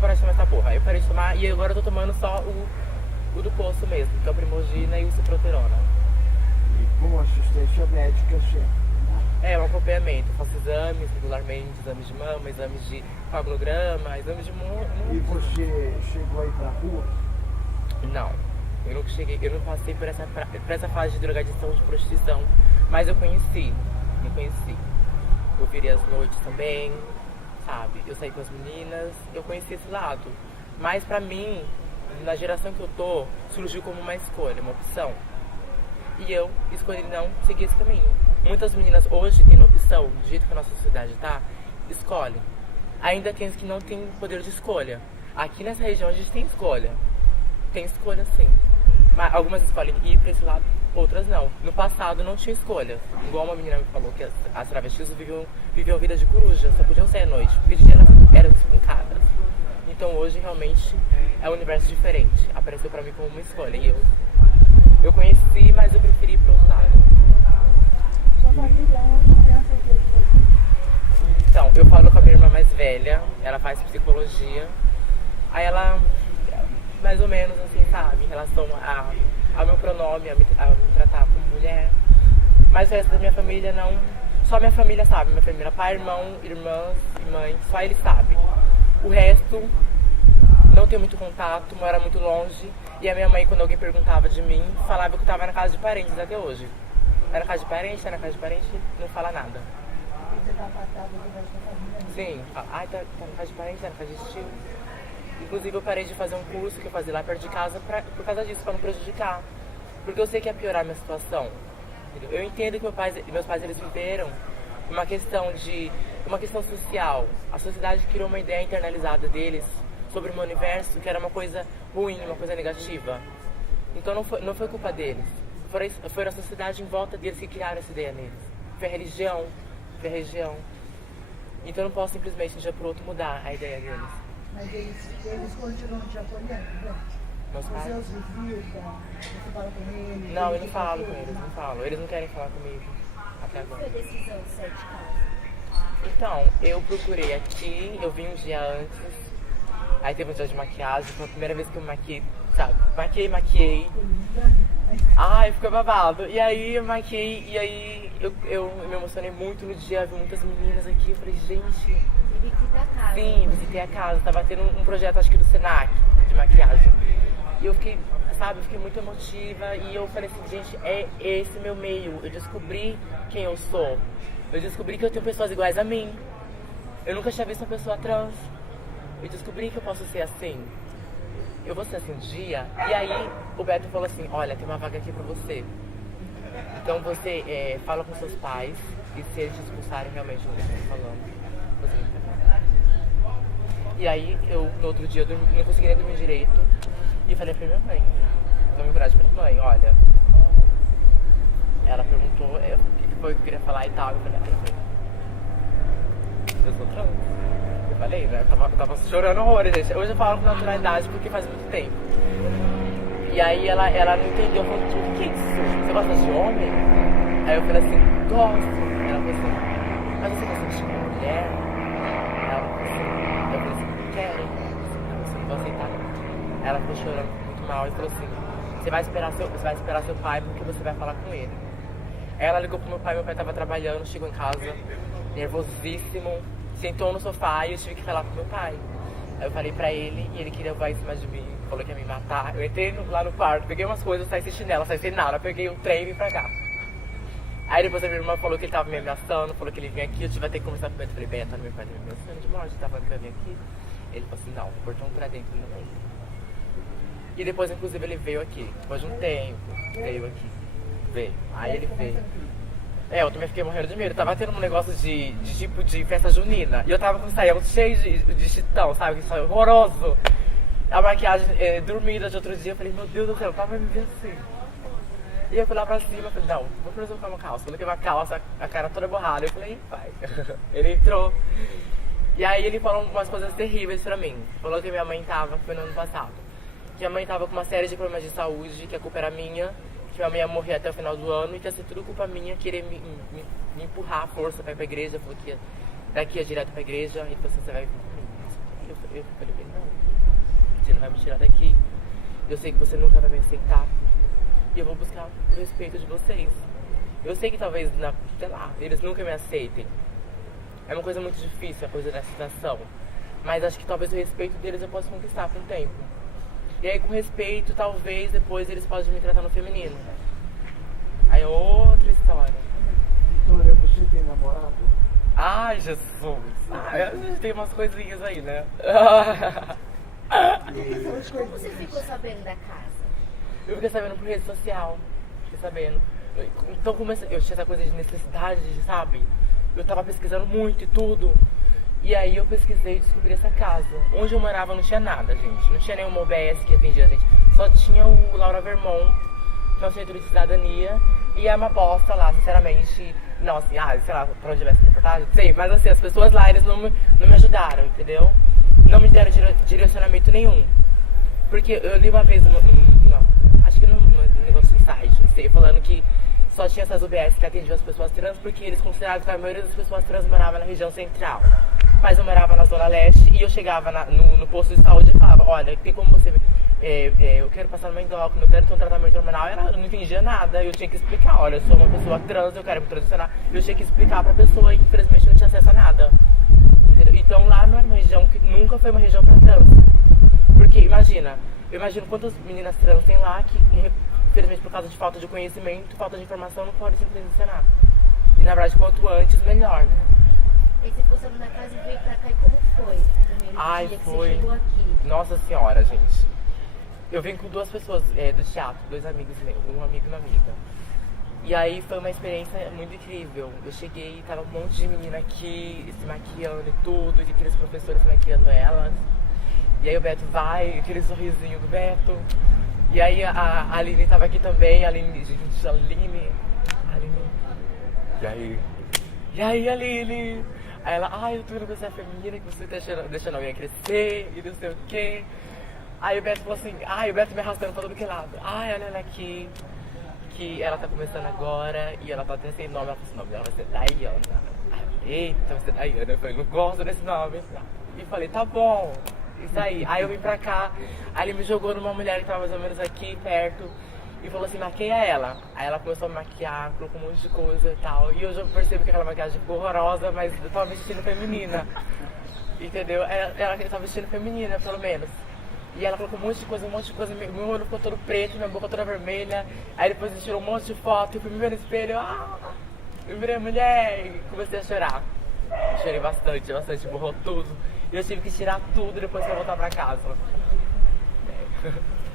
parar de tomar essa porra. Aí eu parei de tomar e agora eu tô tomando só o do poço mesmo, que é o Primogina e o Ciproterona. E com assistência médica sempre, né? É um acompanhamento, eu faço exames regularmente, exames de mama, exames de coagulograma, exames de E você chegou aí pra rua? Não, eu não passei por essa fase de drogadição, de prostituição, mas eu conheci. Eu virei as noites também, sabe? Eu saí com as meninas, eu conheci esse lado. Mas pra mim, na geração que eu tô, surgiu como uma escolha, uma opção. E eu escolhi não seguir esse caminho. Muitas meninas hoje têm opção, do jeito que a nossa sociedade tá, escolhem. Ainda tem as que não têm poder de escolha. Aqui nessa região a gente tem escolha. Tem escolha sim. Mas algumas escolhem ir pra esse lado, outras não. No passado não tinha escolha. Igual uma menina me falou que as travestis viviam vida de coruja, só podiam sair à noite, porque de dia elas eram espancadas. Então hoje realmente é um universo diferente. Apareceu pra mim como uma escolha. E eu conheci, mas eu preferi ir pro outro lado. Sua família hoje pensa o que de você? Então, eu falo com a minha irmã mais velha, ela faz psicologia. Aí ela, mais ou menos assim, sabe, em relação ao meu pronome, a me tratar como mulher. Mas o resto da minha família não. Só minha família sabe, minha família, pai, irmão, irmãs e mãe, só eles sabem. O resto não tem muito contato, mora muito longe. E a minha mãe, quando alguém perguntava de mim, falava que eu tava na casa de parentes até hoje. Tá na casa de parente, tá na casa de parente, não fala nada. Você está afastada do resto da família? Sim, fala, tá na casa de parente, tá na casa de tio. Inclusive eu parei de fazer um curso que eu fazia lá perto de casa por causa disso, pra não prejudicar. Porque eu sei que ia piorar a minha situação. Eu entendo que meus pais eles viveram uma questão social. A sociedade criou uma ideia internalizada deles sobre o meu universo que era uma coisa ruim, uma coisa negativa. Então não foi culpa deles. Foi a sociedade em volta deles que criaram essa ideia neles. Foi a religião. Então eu não posso simplesmente de um dia pro outro mudar a ideia deles. Mas eles continuam te apoiando, né? Meus Os pais? seus visitas, você fala com eles? Não, eu não falo com eles, não falo. Eles não querem falar comigo até Qual agora. foi a decisão de sair de casa? Então, eu procurei aqui, eu vim um dia antes. Aí teve um dia de maquiagem, foi a primeira vez que eu maquiei, sabe? Maquiei. Ai, ficou babado. E aí eu maquiei, e aí eu me emocionei muito no dia, vi muitas meninas aqui. Eu falei, gente. E visita a casa. Sim, visitei a casa. Tava tendo um projeto, acho que do Senac, de maquiagem. E eu fiquei, sabe, fiquei muito emotiva. E eu falei assim, gente, é esse meu meio. Eu descobri quem eu sou. Eu descobri que eu tenho pessoas iguais a mim. Eu nunca tinha visto uma pessoa trans. Eu descobri que eu posso ser assim. Eu vou ser assim um dia. E aí o Beto falou assim, olha, tem uma vaga aqui pra você. Então você fala com seus pais. E se eles te expulsarem realmente do que eu tô falando, você me prepara. E aí eu, no outro dia, eu não consegui nem dormir direito. E falei pra minha mãe. Tomei coragem pra minha mãe, olha. Ela perguntou o que foi que eu queria falar e tal. Eu falei, eu sou trans. Eu falei, né? Eu tava chorando horrores, gente. Hoje eu falo com naturalidade porque faz muito tempo. E aí ela não entendeu. Eu falei, o que é isso? Você gosta de homem? Aí eu falei assim, gosto. Ela falou assim, mas você gosta de mulher? Ela falou assim, eu falei assim, quero. Assim, não vou aceitar. Ela ficou chorando muito mal e falou assim, você vai esperar seu pai porque você vai falar com ele. Ela ligou pro meu pai tava trabalhando, chegou em casa, nervosíssimo, sentou no sofá e eu tive que falar com meu pai. Aí eu falei pra ele e ele queria voar em cima de mim, falou que ia me matar. Eu entrei lá no quarto, peguei umas coisas, saí sem chinela, saí sem nada, peguei um trem e vim pra cá. Aí depois a minha irmã falou que ele tava me ameaçando, falou que ele vinha aqui, eu tive até que conversar com o Beto. Eu falei, Beto, meu pai tá me ameaçando de morte, tá falando que eu vim aqui. Ele falou assim, não, portão pra dentro não. E depois, inclusive, ele veio aqui, depois de um tempo, veio aqui. Veio. Aí ele veio. Eu também fiquei morrendo de medo. Tava tendo um negócio de tipo de festa junina. E eu tava com o saião cheio de chitão, sabe? Que saiu horroroso. A maquiagem dormida de outro dia. Eu falei, meu Deus do céu, eu tava me vendo assim. E eu fui lá pra cima, falei, não, vou colocar uma calça. Coloquei uma calça, a cara toda borrada. Eu falei, pai. Ele entrou. E aí ele falou umas coisas terríveis pra mim. Falou que minha mãe tava, foi no ano passado. Que minha mãe tava com uma série de problemas de saúde, que a culpa era minha. Que minha mãe ia morrer até o final do ano e que ia ser tudo culpa minha, querer me empurrar à força pra ir pra igreja, falou que daqui ia direto pra igreja, e então você vai vir comigo. Eu falei, não, você não vai me tirar daqui, eu sei que você nunca vai me aceitar, e eu vou buscar o respeito de vocês. Eu sei que talvez, sei lá, eles nunca me aceitem, é uma coisa muito difícil a coisa da aceitação, mas acho que talvez o respeito deles eu possa conquistar com o tempo. E aí, com respeito, talvez depois eles podem me tratar no feminino. Aí é outra história. Vitória, você tem namorado? Ai, Jesus! A gente tem umas coisinhas aí, né? Como você ficou sabendo da casa? Eu fiquei sabendo por rede social. Fiquei sabendo. Então, eu tinha essa coisa de necessidade, sabe? Eu tava pesquisando muito e tudo. E aí eu pesquisei e descobri essa casa. Onde eu morava não tinha nada, gente. Não tinha nenhuma OBS que atendia a gente. Só tinha o Laura Vermont, que é um centro de cidadania. E é uma bosta lá, sinceramente. Não, assim, sei lá, pra onde vai essa reportagem, sei. Mas assim, as pessoas lá, eles não me ajudaram, entendeu? Não me deram direcionamento nenhum. Porque eu li uma vez, acho que num negócio do site, não sei, falando que só tinha essas UBS que atendiam as pessoas trans porque eles consideravam que a maioria das pessoas trans morava na região central. Mas eu morava na Zona Leste e eu chegava no posto de saúde e falava, olha, tem como você... eu quero passar numa endócrina, eu quero ter um tratamento hormonal. Eu não entendia nada, eu tinha que explicar, olha, eu sou uma pessoa trans, eu quero me transicionar. Eu tinha que explicar pra pessoa e infelizmente não tinha acesso a nada. Entendeu? Então lá não é uma região que nunca foi uma região pra trans. Porque eu imagino quantas meninas trans tem lá que, infelizmente por causa de falta de conhecimento, falta de informação, não podem se transicionar. E na verdade, quanto antes, melhor, né? Aí você ficou sabendo da casa e veio pra cá, e como foi o primeiro Ai, dia que foi. você chegou aqui? Nossa senhora, gente. Eu vim com duas pessoas do teatro, dois amigos meus, um amigo e uma amiga. E aí foi uma experiência muito incrível. Eu cheguei e tava um monte de menina aqui se maquiando e tudo, e aqueles professores maquiando elas. E aí o Beto vai, aquele sorrisinho do Beto. E aí a Aline tava aqui também, a Aline, gente, a Aline. E aí, Aline? Aí ela, ai, eu tô vendo que você é feminina, que você tá deixando a unha crescer e não sei o quê. Aí o Beto falou assim, ai, o Beto me arrastando pra todo que lado. Ai, olha ela aqui, que ela tá começando agora e ela tá até sem nome. Ela falou assim, o nome dela vai ser Dayana. Eita, vai ser Dayana. Eu falei, não gosto desse nome. E falei, tá bom, isso aí. Aí eu vim pra cá, aí ele me jogou numa mulher que tava mais ou menos aqui perto. E falou assim, maqueia ela. Aí ela começou a me maquiar, colocou um monte de coisa e tal. E eu já percebi que aquela maquiagem ficou horrorosa, mas eu tava vestindo feminina. Entendeu? Ela tava vestindo feminina, pelo menos. E ela colocou um monte de coisa, meu olho ficou todo preto, minha boca toda vermelha. Aí depois a gente tirou um monte de foto, eu fui me ver no espelho, eu virei mulher e comecei a chorar. Eu chorei bastante, borrou tudo. E eu tive que tirar tudo depois pra voltar pra casa.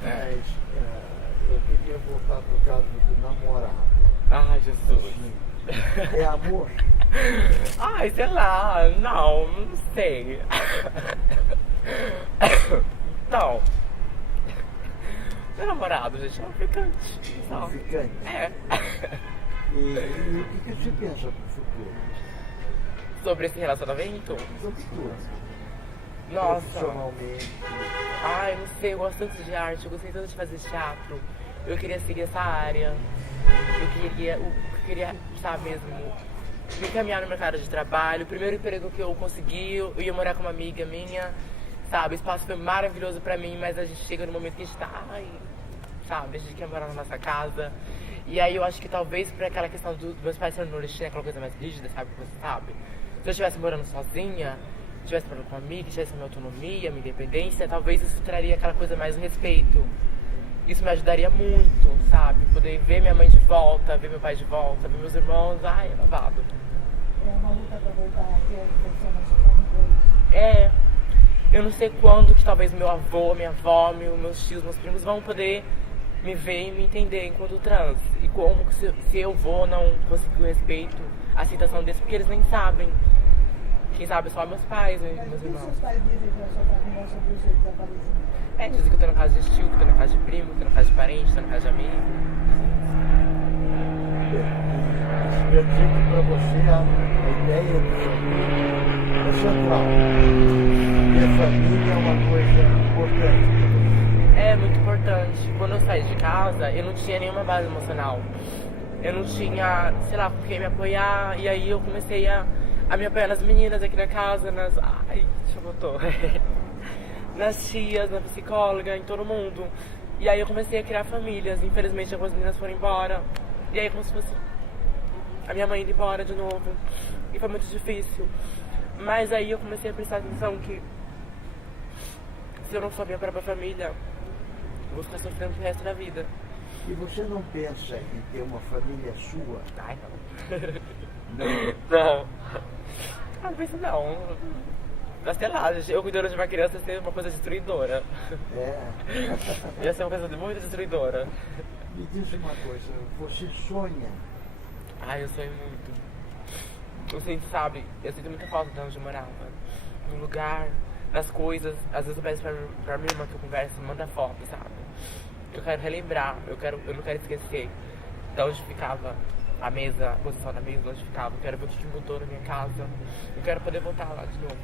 Mas eu queria voltar pro caso do namorado. Ai, Jesus. É amor? Ai, sei lá, não sei. Então, meu namorado, gente, é um ficante. Um ficante? É. E o que você pensa pro futuro? Sobre esse relacionamento? Sobre tudo. Nossa. Profissionalmente. Ai, não sei, eu gosto tanto de arte, eu gostei tanto de fazer teatro. Eu queria seguir essa área. Eu queria, sabe mesmo, me encaminhar no mercado de trabalho. O primeiro emprego que eu consegui, eu ia morar com uma amiga minha, sabe? O espaço foi maravilhoso pra mim, mas a gente chega no momento que a gente tá, sabe? A gente quer morar na nossa casa. E aí eu acho que talvez por aquela questão dos meus pais sendo nordestinos, aquela coisa mais rígida, sabe? Você sabe? Se eu estivesse morando sozinha, estivesse morando com uma amiga, tivesse minha autonomia, minha independência, talvez isso traria aquela coisa mais do respeito. Isso me ajudaria muito, sabe? Poder ver minha mãe de volta, ver meu pai de volta, ver meus irmãos, é babado. É uma luta pra voltar a ter pessoas famílias. É, eu não sei quando que talvez meu avô, minha avó, meus tios, meus primos vão poder me ver e me entender enquanto trans. E como se eu vou não conseguir o respeito, a aceitação deles, porque eles nem sabem. Quem sabe só meus pais, meus Mas o que irmãos. seus pais dizem pra sua família sobre o seu desaparecimento? Dizem que eu tô na casa de tio, que eu tô na casa de primo, que eu tô na casa de parente, tô na casa de amigo. Eu dizer que para você a ideia de família é central. Ter família é uma coisa importante. É muito importante. Quando eu saí de casa, eu não tinha nenhuma base emocional. Eu não tinha, sei lá, com quem me apoiar. E aí eu comecei a me apoiar nas meninas aqui na casa, nas... Ai, deixa eu botar. Nas tias, na psicóloga, em todo mundo. E aí eu comecei a criar famílias. Infelizmente algumas meninas foram embora. E aí como se fosse a minha mãe indo embora de novo. E foi muito difícil. Mas aí eu comecei a prestar atenção que se eu não sou minha própria família, eu vou ficar sofrendo pro resto da vida. E você não pensa em ter uma família sua? Ai, não. Não. Não penso não. Mas sei lá, eu cuidando de uma criança ia ser uma coisa destruidora. É. Ia ser uma coisa muito destruidora. Me diz uma coisa, você sonha? Ai, eu sonho muito. Eu sinto, sabe, eu sinto muita falta de onde eu morava. No lugar, nas coisas. Às vezes eu peço pra minha irmã que eu converso, manda foto, sabe? Eu quero relembrar, eu não quero esquecer de onde ficava a mesa, a posição da mesa, onde ficava. Eu quero ver o que mudou na minha casa. Eu quero poder voltar lá de novo.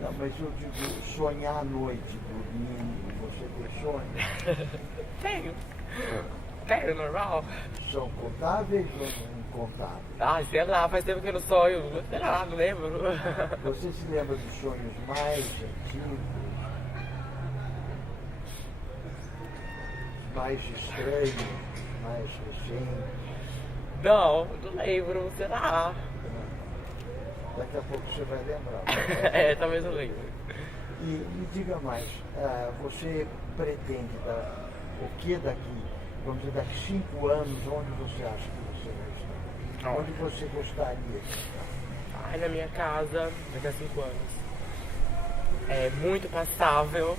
Não, mas eu digo, sonhar à noite, dormindo, você tem sonhos? Tenho. Tenho, normal. São contáveis ou não incontáveis? Ai, sei lá, faz tempo que eu não sonho. Sei lá, não lembro. Você se lembra dos sonhos mais antigos? Mais estranhos, mais recentes? Não lembro, sei lá. Daqui a pouco você vai lembrar. É, talvez eu lembre. E me diga mais, você pretende o que daqui, vamos dizer, daqui 5 anos, onde você acha que você vai estar? Onde você gostaria de estar? Aí na minha casa, daqui a 5 anos. É muito passável,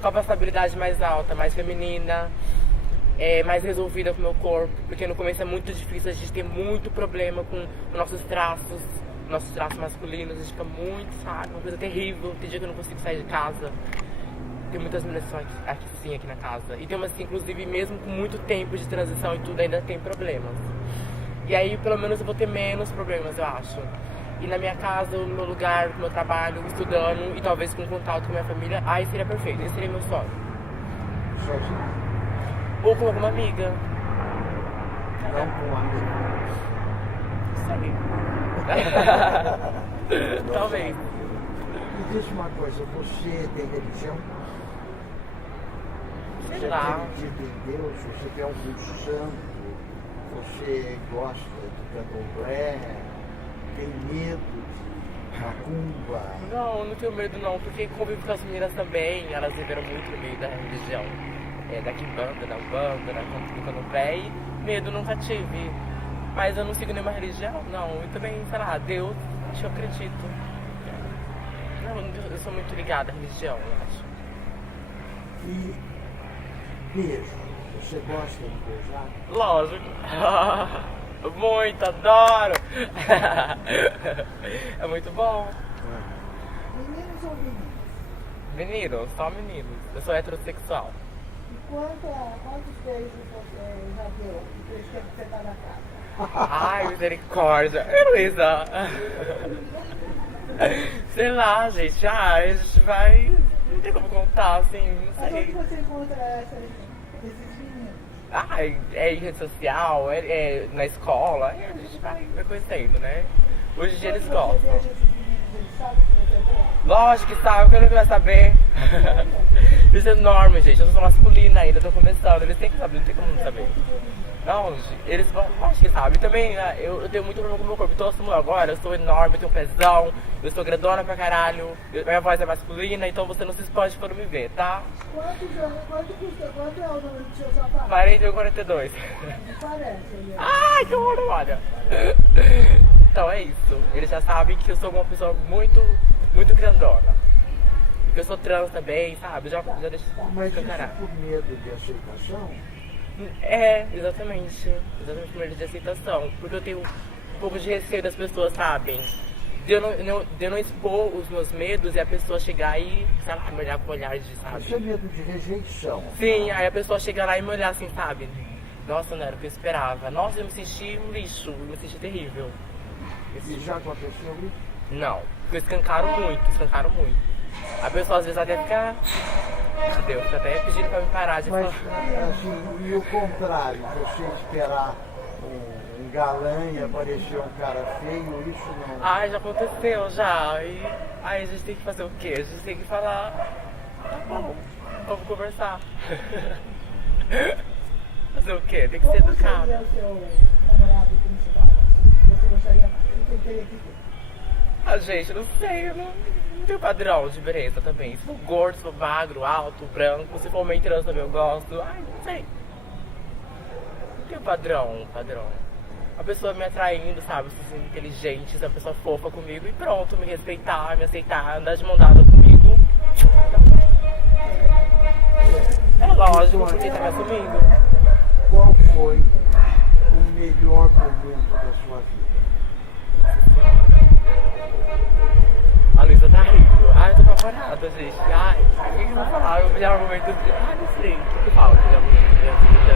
com a passabilidade mais alta, mais feminina, mais resolvida com o meu corpo, porque no começo é muito difícil, a gente tem muito problema com nossos traços masculinos, a gente fica muito, sabe, uma coisa terrível, tem dia que eu não consigo sair de casa, tem muitas meninas que são aqui na casa, e tem umas que inclusive mesmo com muito tempo de transição e tudo ainda tem problemas, e aí pelo menos eu vou ter menos problemas, eu acho. E na minha casa, no meu lugar, no meu trabalho, estudando e talvez com contato com minha família, aí seria perfeito, esse seria meu sonho. Sozinho? Ou com alguma amiga. Não com um amigo. Sei. Talvez. Me diz uma coisa, você tem religião? Sei Você lá. acredita em Deus? Você tem algum santo? Você gosta de candomblé? Tem medo de macumba? Não, não tenho medo não, porque convivo com as meninas também, elas viveram muito no meio da religião. Da Quimbanda, da Umbanda, do Candomblé, e medo nunca tive. Mas eu não sigo nenhuma religião, não. E também, sei lá, Deus, eu acredito. Não, eu sou muito ligada à religião, eu acho. E beijo. Você gosta de beijar? Lógico. Muito, adoro. É muito bom. Meninos ou meninas? Meninos, só meninos. Eu sou heterossexual. E quantos beijos você já deu depois que você está na casa? Ai, misericórdia. Heloísa. Sei lá, gente. A gente vai... Não tem como contar, assim, não Mas onde sei. você encontra esses meninos? Ai, é em rede social, na escola. Aí a gente vai conhecendo, né? Hoje em dia eles Quando gostam. você beija esses meninos, eles sabem que você é? Lógico que sabe, que eu não vai saber. Isso é enorme, gente. Eu não sou masculina ainda, tô começando. Eles têm que saber, não tem como não saber. Não, eles vão, acho que sabem. E também, eu tenho muito problema com o meu corpo. Então, eu agora, eu sou enorme, eu tenho um pezão, eu sou grandona pra caralho, minha voz é masculina, então você não se expande quando me ver, tá? Quanto é o número do seu sapato? 42. Não parece, ele é. Ai, que horror, olha. Então é isso. Eles já sabem que eu sou uma pessoa muito, muito grandona. E que eu sou trans também, sabe? Já deixo Mas isso escancarado. por medo de aceitação? Exatamente. Exatamente por medo de aceitação. Porque eu tenho um pouco de receio das pessoas, sabem? De eu não expor os meus medos e a pessoa chegar e, sei lá, me olhar com olhar de, Isso é sabe? medo de rejeição. Sim, aí a pessoa chega lá e me olhar assim, sabe? Nossa, não era o que eu esperava. Nossa, eu me senti um lixo, eu me senti terrível. E já aconteceu isso? Não, porque escancaram muito. A pessoa às vezes até fica. Entendeu? Fica até pedindo pra me parar de Mas, falar. assim, e o contrário, você esperar um galã e aparecer um cara feio, isso não... Ai, já aconteceu já. E aí a gente tem que fazer o quê? A gente tem que falar. Tá bom, vamos conversar. Fazer o quê? Tem que ser Como educado. seria o seu namorado principal? Você gostaria mais? O que ele teria que ter? Ah, gente, eu não sei, eu não tenho padrão de beleza também. Se for gordo, se for magro, alto, branco, se for meio trans também eu gosto. Ai, não sei. Não tenho padrão. A pessoa me atraindo, sabe, ser inteligente, ser uma pessoa fofa comigo e pronto, me respeitar, me aceitar, andar de mão dada comigo. É lógico, porque tá me assumindo. Qual foi o melhor momento da sua vida? A Luísa tá rindo. Ai, eu tô apavorada, gente. Ai, o que eu vou falar? O melhor momento de... Ai, não sei. O que fala? O melhor momento da minha vida?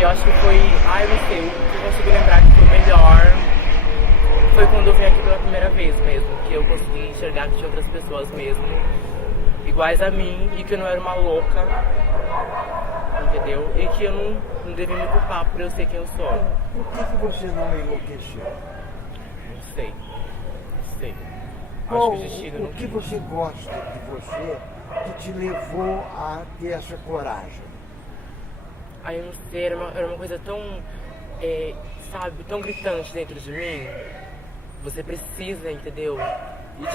Eu acho que foi... Ai, eu não sei. O que eu consigo lembrar que foi o melhor foi quando eu vim aqui pela primeira vez mesmo. Que eu consegui enxergar que tinha outras pessoas mesmo iguais a mim e que eu não era uma louca. Entendeu? E que eu não devia me culpar por eu ser quem eu sou. Por que você não enlouqueceu? Não sei. Não sei. Acho Qual, que o destino o não que você gosta de você que te levou a ter essa coragem? Aí eu não sei, era uma coisa tão, sabe, tão gritante dentro de mim. Você precisa, entendeu? E eu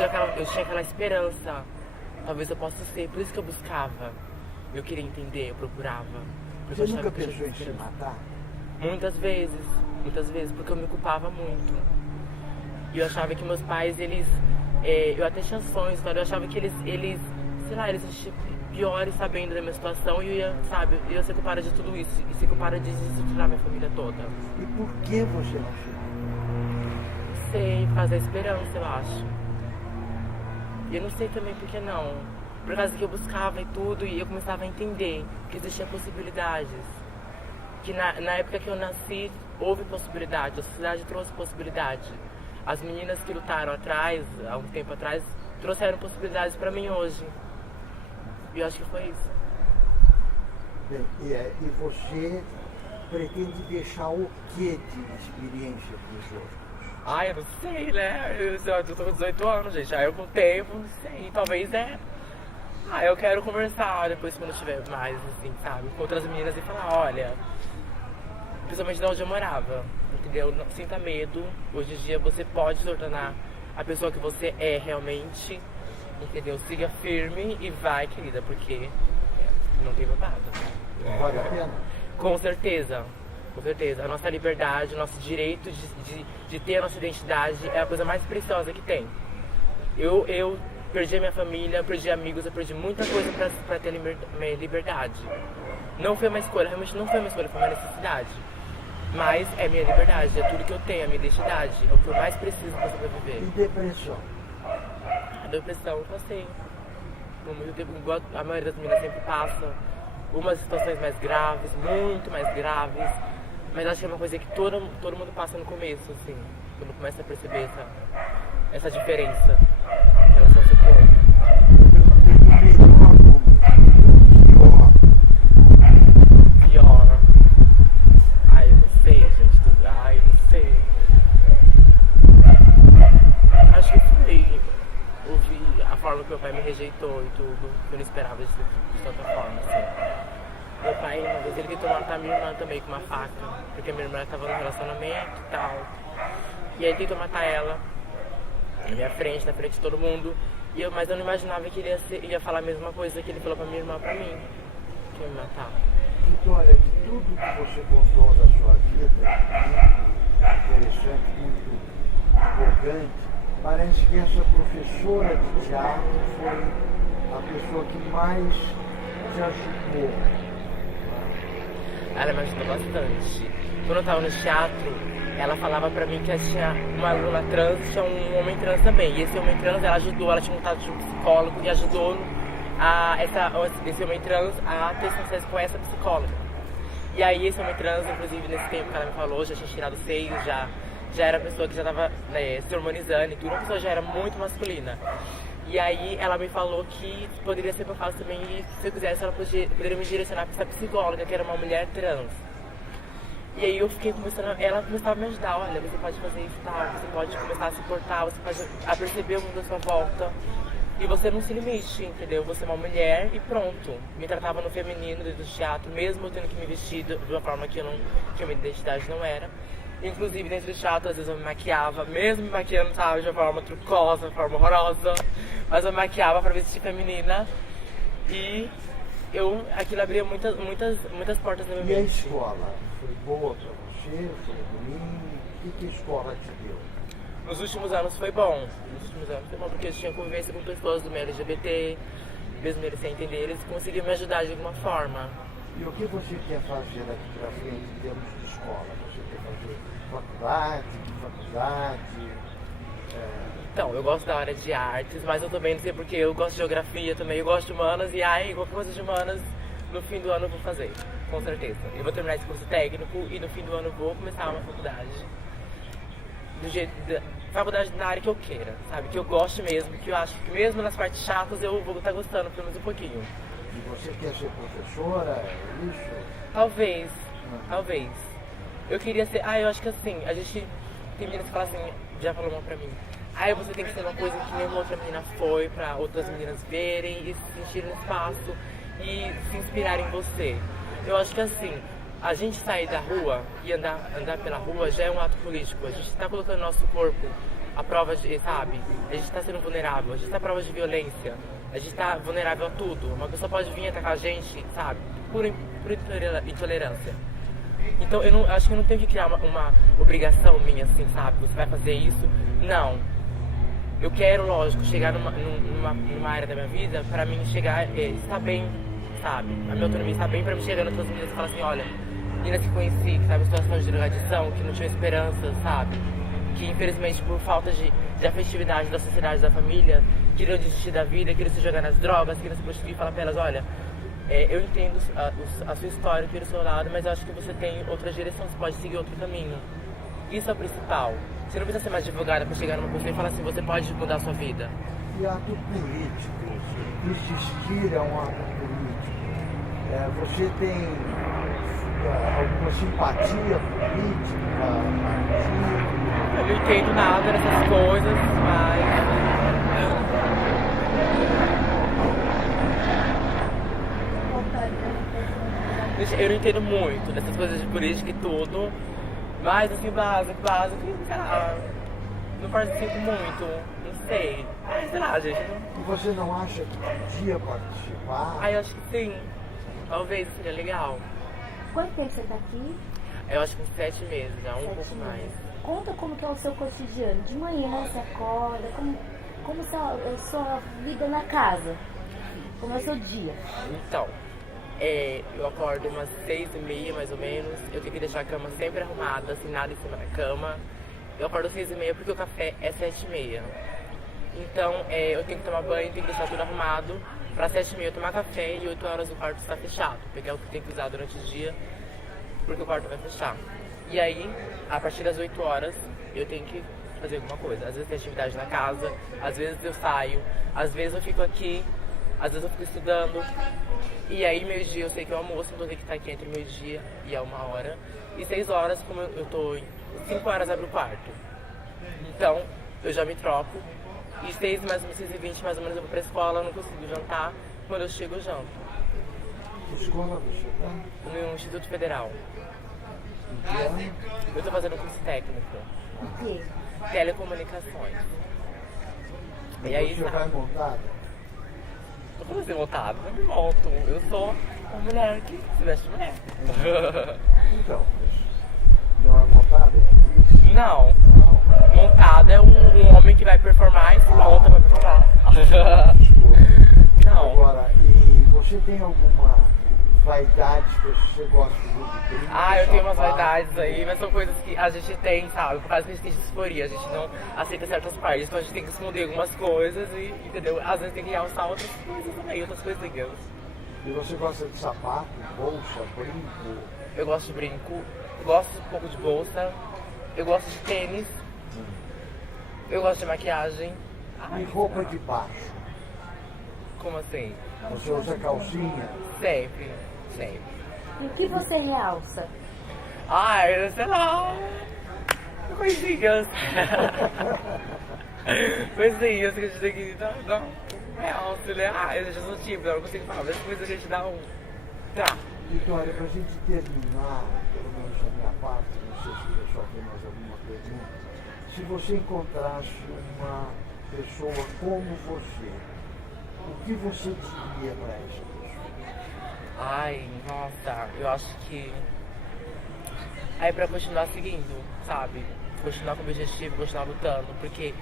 tinha aquela esperança. Talvez eu possa ser, por isso que eu buscava. Eu queria entender, eu procurava. Porque Você eu achava nunca que eu tinha pensou em se esperança. matar? Muitas vezes. Muitas vezes, porque eu me culpava muito. E eu achava que meus pais, eles... eu até tinha sonhos, sabe? Eu achava que eles sei lá, eles achavam piores sabendo da minha situação e eu ia, sabe, eu ia ser culpada de tudo isso. E ser culpada de desestruturar minha família toda. E por que você não chegou? Não sei, por causa da esperança, eu acho. E eu não sei também por que não. Por causa que eu buscava e tudo e eu começava a entender que existiam possibilidades. Que na época que eu nasci, houve possibilidade, a sociedade trouxe possibilidade. As meninas que lutaram atrás, há um tempo atrás, trouxeram possibilidades para mim hoje. E eu acho que foi isso. Bem, e você pretende deixar o que de experiência para os outros? Ai, eu não sei, né? Eu tô com 18 anos, gente. Aí eu com o tempo, não sei. Talvez eu quero conversar depois quando eu tiver mais, assim, sabe? Com outras meninas e falar, olha... Principalmente de onde eu morava, entendeu? Não sinta medo. Hoje em dia você pode se tornar a pessoa que você é realmente, entendeu? Siga firme e vai, querida, porque não tem babado. Vale a pena? Com certeza, com certeza. A nossa liberdade, o nosso direito de ter a nossa identidade é a coisa mais preciosa que tem. Eu perdi a minha família, perdi amigos, eu perdi muita coisa pra ter minha liberdade. Não foi uma escolha, realmente não foi uma escolha, foi uma necessidade. Mas é minha liberdade, é tudo que eu tenho, é minha identidade, é o que eu mais preciso pra sobreviver. E depressão? A depressão eu passei. Por muito tempo, igual a maioria das meninas sempre passa. Umas situações mais graves, muito mais graves. Mas acho que é uma coisa que todo mundo passa no começo, assim. Quando começa a perceber essa diferença em relação ao seu corpo. Pior. Ai, eu não sei, gente. Ai, eu não sei. Acho que foi ouvir a forma que meu pai me rejeitou e tudo, que eu não esperava de tanta forma, assim. Meu pai, uma vez, ele tentou matar minha irmã também com uma faca, porque minha irmã estava no relacionamento e tal. E aí ele tentou matar ela, na minha frente, na frente de todo mundo. Mas eu não imaginava que ele ia falar a mesma coisa que ele falou pra minha irmã pra mim, que ia me matar. Vitória, de tudo que você contou da sua vida, muito interessante, muito empolgante, parece que essa professora de teatro foi a pessoa que mais te ajudou. Ela me ajudou bastante. Quando eu tava no teatro, ela falava pra mim que tinha uma aluna trans e tinha um homem trans também. E esse homem trans, ela ajudou, ela tinha contato de um psicólogo e ajudou esse homem trans a ter sucesso com essa psicóloga. E aí esse homem trans, inclusive nesse tempo que ela me falou, já tinha tirado seios, já era pessoa que já tava se hormonizando e tudo, uma pessoa já era muito masculina. E aí ela me falou que poderia ser meu caso também e se eu quisesse ela poderia me direcionar para essa psicóloga, que era uma mulher trans. E aí eu fiquei ela começava a me ajudar, olha, você pode fazer isso e tal, você pode começar a se portar, você pode perceber o mundo à sua volta. E você não se limite, entendeu? Você é uma mulher e pronto. Me tratava no feminino dentro do teatro, mesmo eu tendo que me vestir de uma forma que eu não tinha uma identidade, não era. Inclusive dentro do teatro, às vezes eu me maquiava, mesmo me maquiando, sabe, de uma forma trucosa, de uma forma horrorosa. Mas eu me maquiava pra vestir feminina. E aquilo abria muitas portas na minha mente. E a escola? Foi boa pra você? Foi ruim? O que a escola te deu? Nos últimos anos foi bom. Porque eu tinha convivência com pessoas do meio LGBT, mesmo eles sem entender, eles conseguiam me ajudar de alguma forma. E o que você quer fazer daqui pra frente em termos de escola? Você quer fazer faculdade? Então, eu gosto da área de artes, mas eu também não sei porque eu gosto de geografia também, eu gosto de humanas e qualquer coisa de humanas no fim do ano eu vou fazer, com certeza. Eu vou terminar esse curso técnico e no fim do ano eu vou começar uma faculdade. Faculdade na área que eu queira, sabe? Que eu goste mesmo, que eu acho que mesmo nas partes chatas eu vou estar gostando pelo menos um pouquinho. E você quer ser professora? É isso? Talvez. Eu queria ser... eu acho que assim, a gente... Tem meninas que falam assim, já falou uma pra mim. Você tem que ser uma coisa que nenhuma outra menina foi, pra outras meninas verem e se sentirem no espaço e se inspirarem em você. Eu acho que assim, a gente sair da rua e andar pela rua já é um ato político. A gente está colocando nosso corpo à prova de, sabe? A gente está sendo vulnerável, a gente está à prova de violência. A gente está vulnerável a tudo. Uma pessoa pode vir atacar a gente, sabe? Por intolerância. Então eu não, acho que eu não tenho que criar uma obrigação minha, assim, sabe? Você vai fazer isso. Não. Eu quero, lógico, chegar numa área da minha vida, pra mim chegar, estar bem, sabe? A minha autonomia está bem pra mim chegar nas outras meninas e falar assim, olha, meninas que conheci, que estavam em situação de drogadição, que não tinham esperança, sabe? Que infelizmente por falta de afetividade da sociedade, da família, queriam desistir da vida, queriam se jogar nas drogas, queriam se prostituir e falar pra elas, olha, eu entendo a sua história, eu quero o seu lado, mas eu acho que você tem outra direção, você pode seguir outro caminho. Isso é o principal. Você não precisa ser mais advogada pra chegar numa pessoa e falar assim, você pode mudar a sua vida. E ato político, desistir é um ato político. Você tem alguma simpatia política? Eu não entendo nada dessas coisas, mas... Eu não entendo muito dessas coisas de política e tudo, mas assim, básico, sei lá, não participo muito, não sei, sei lá, gente. E você não acha que podia participar? Eu acho que sim, talvez seria legal. Quanto tempo você tá aqui? Eu acho que uns 7 meses, já, um 7 pouco mais. meses. Conta como que é o seu cotidiano. De manhã você acorda, como é a sua vida na casa? Como é o seu dia? Então, eu acordo umas 6h30 mais ou menos, eu tenho que deixar a cama sempre arrumada, sem nada em cima da cama. Eu acordo 6h30 porque o café é 7h30. Então eu tenho que tomar banho, tenho que deixar tudo arrumado. Pra 7h30 eu tomar café e 8 horas o quarto está fechado. Pegar o que tem que usar durante o dia, porque o quarto vai fechar. E aí, a partir das 8 horas, eu tenho que fazer alguma coisa. Às vezes tem atividade na casa, às vezes eu saio, às vezes eu fico aqui, às vezes eu fico estudando. E aí, meio-dia, eu sei que é o almoço, então eu tenho que estar aqui entre meio-dia e 1h. E 6 horas, como eu tô em 5 horas, abro o quarto. Então, eu já me troco. E 6 mais ou menos, 6h20, mais ou menos, eu vou pra escola, eu não consigo jantar. Quando eu chego, eu janto. Que escola você está? No Instituto Federal. Eu tô fazendo curso técnico. O quê? Telecomunicações. E aí, você vai montada? Não vou ser montada, eu me monto. Eu sou uma mulher que se veste mulher. Então, não é montada? Não. Não. Montada é um homem que vai performar e se monta pra performar. Desculpa. Não. Agora, e você tem alguma vaidade que você gosta de brinco? Eu tenho umas vaidades aí, mas são coisas que a gente tem, sabe? Por causa que a gente tem disforia, a gente não aceita certas partes, então a gente tem que esconder algumas coisas e, entendeu? Às vezes tem que realçar outras coisas também, outras coisinhas. E você gosta de sapato, bolsa, brinco? Eu gosto de brinco, gosto um pouco de bolsa, eu gosto de tênis, eu gosto de maquiagem. E roupa de baixo? Como assim? Você usa calcinha? Sempre. E o que você realça? Sei lá. Coisinhas. Coisinhas que a gente tem que dar realce, né? Eu já sou tímida, eu não consigo falar, mas coisas a gente dá um. Tá. Vitória, pra gente terminar, pelo menos da minha parte, não sei se o pessoal tem mais alguma pergunta. Se você encontrasse uma pessoa como você, o que você diria para essa pessoa? Nossa, eu acho que pra continuar seguindo, sabe? Continuar com o objetivo, continuar lutando, porque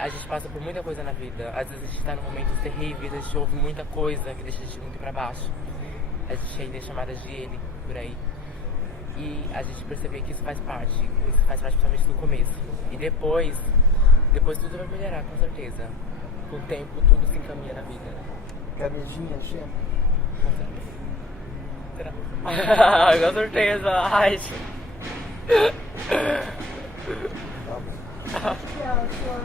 a gente passa por muita coisa na vida. Às vezes a gente tá em momentos terríveis, a gente ouve muita coisa que deixa a gente muito pra baixo. A gente ainda é chamada de ele por aí. E a gente perceber que isso faz parte principalmente do começo. E depois tudo vai melhorar, com certeza. Com o tempo tudo se encaminha na vida. Camisinha sempre? Com certeza. Será? Com certeza. Ai. Tá bom. Que é a sua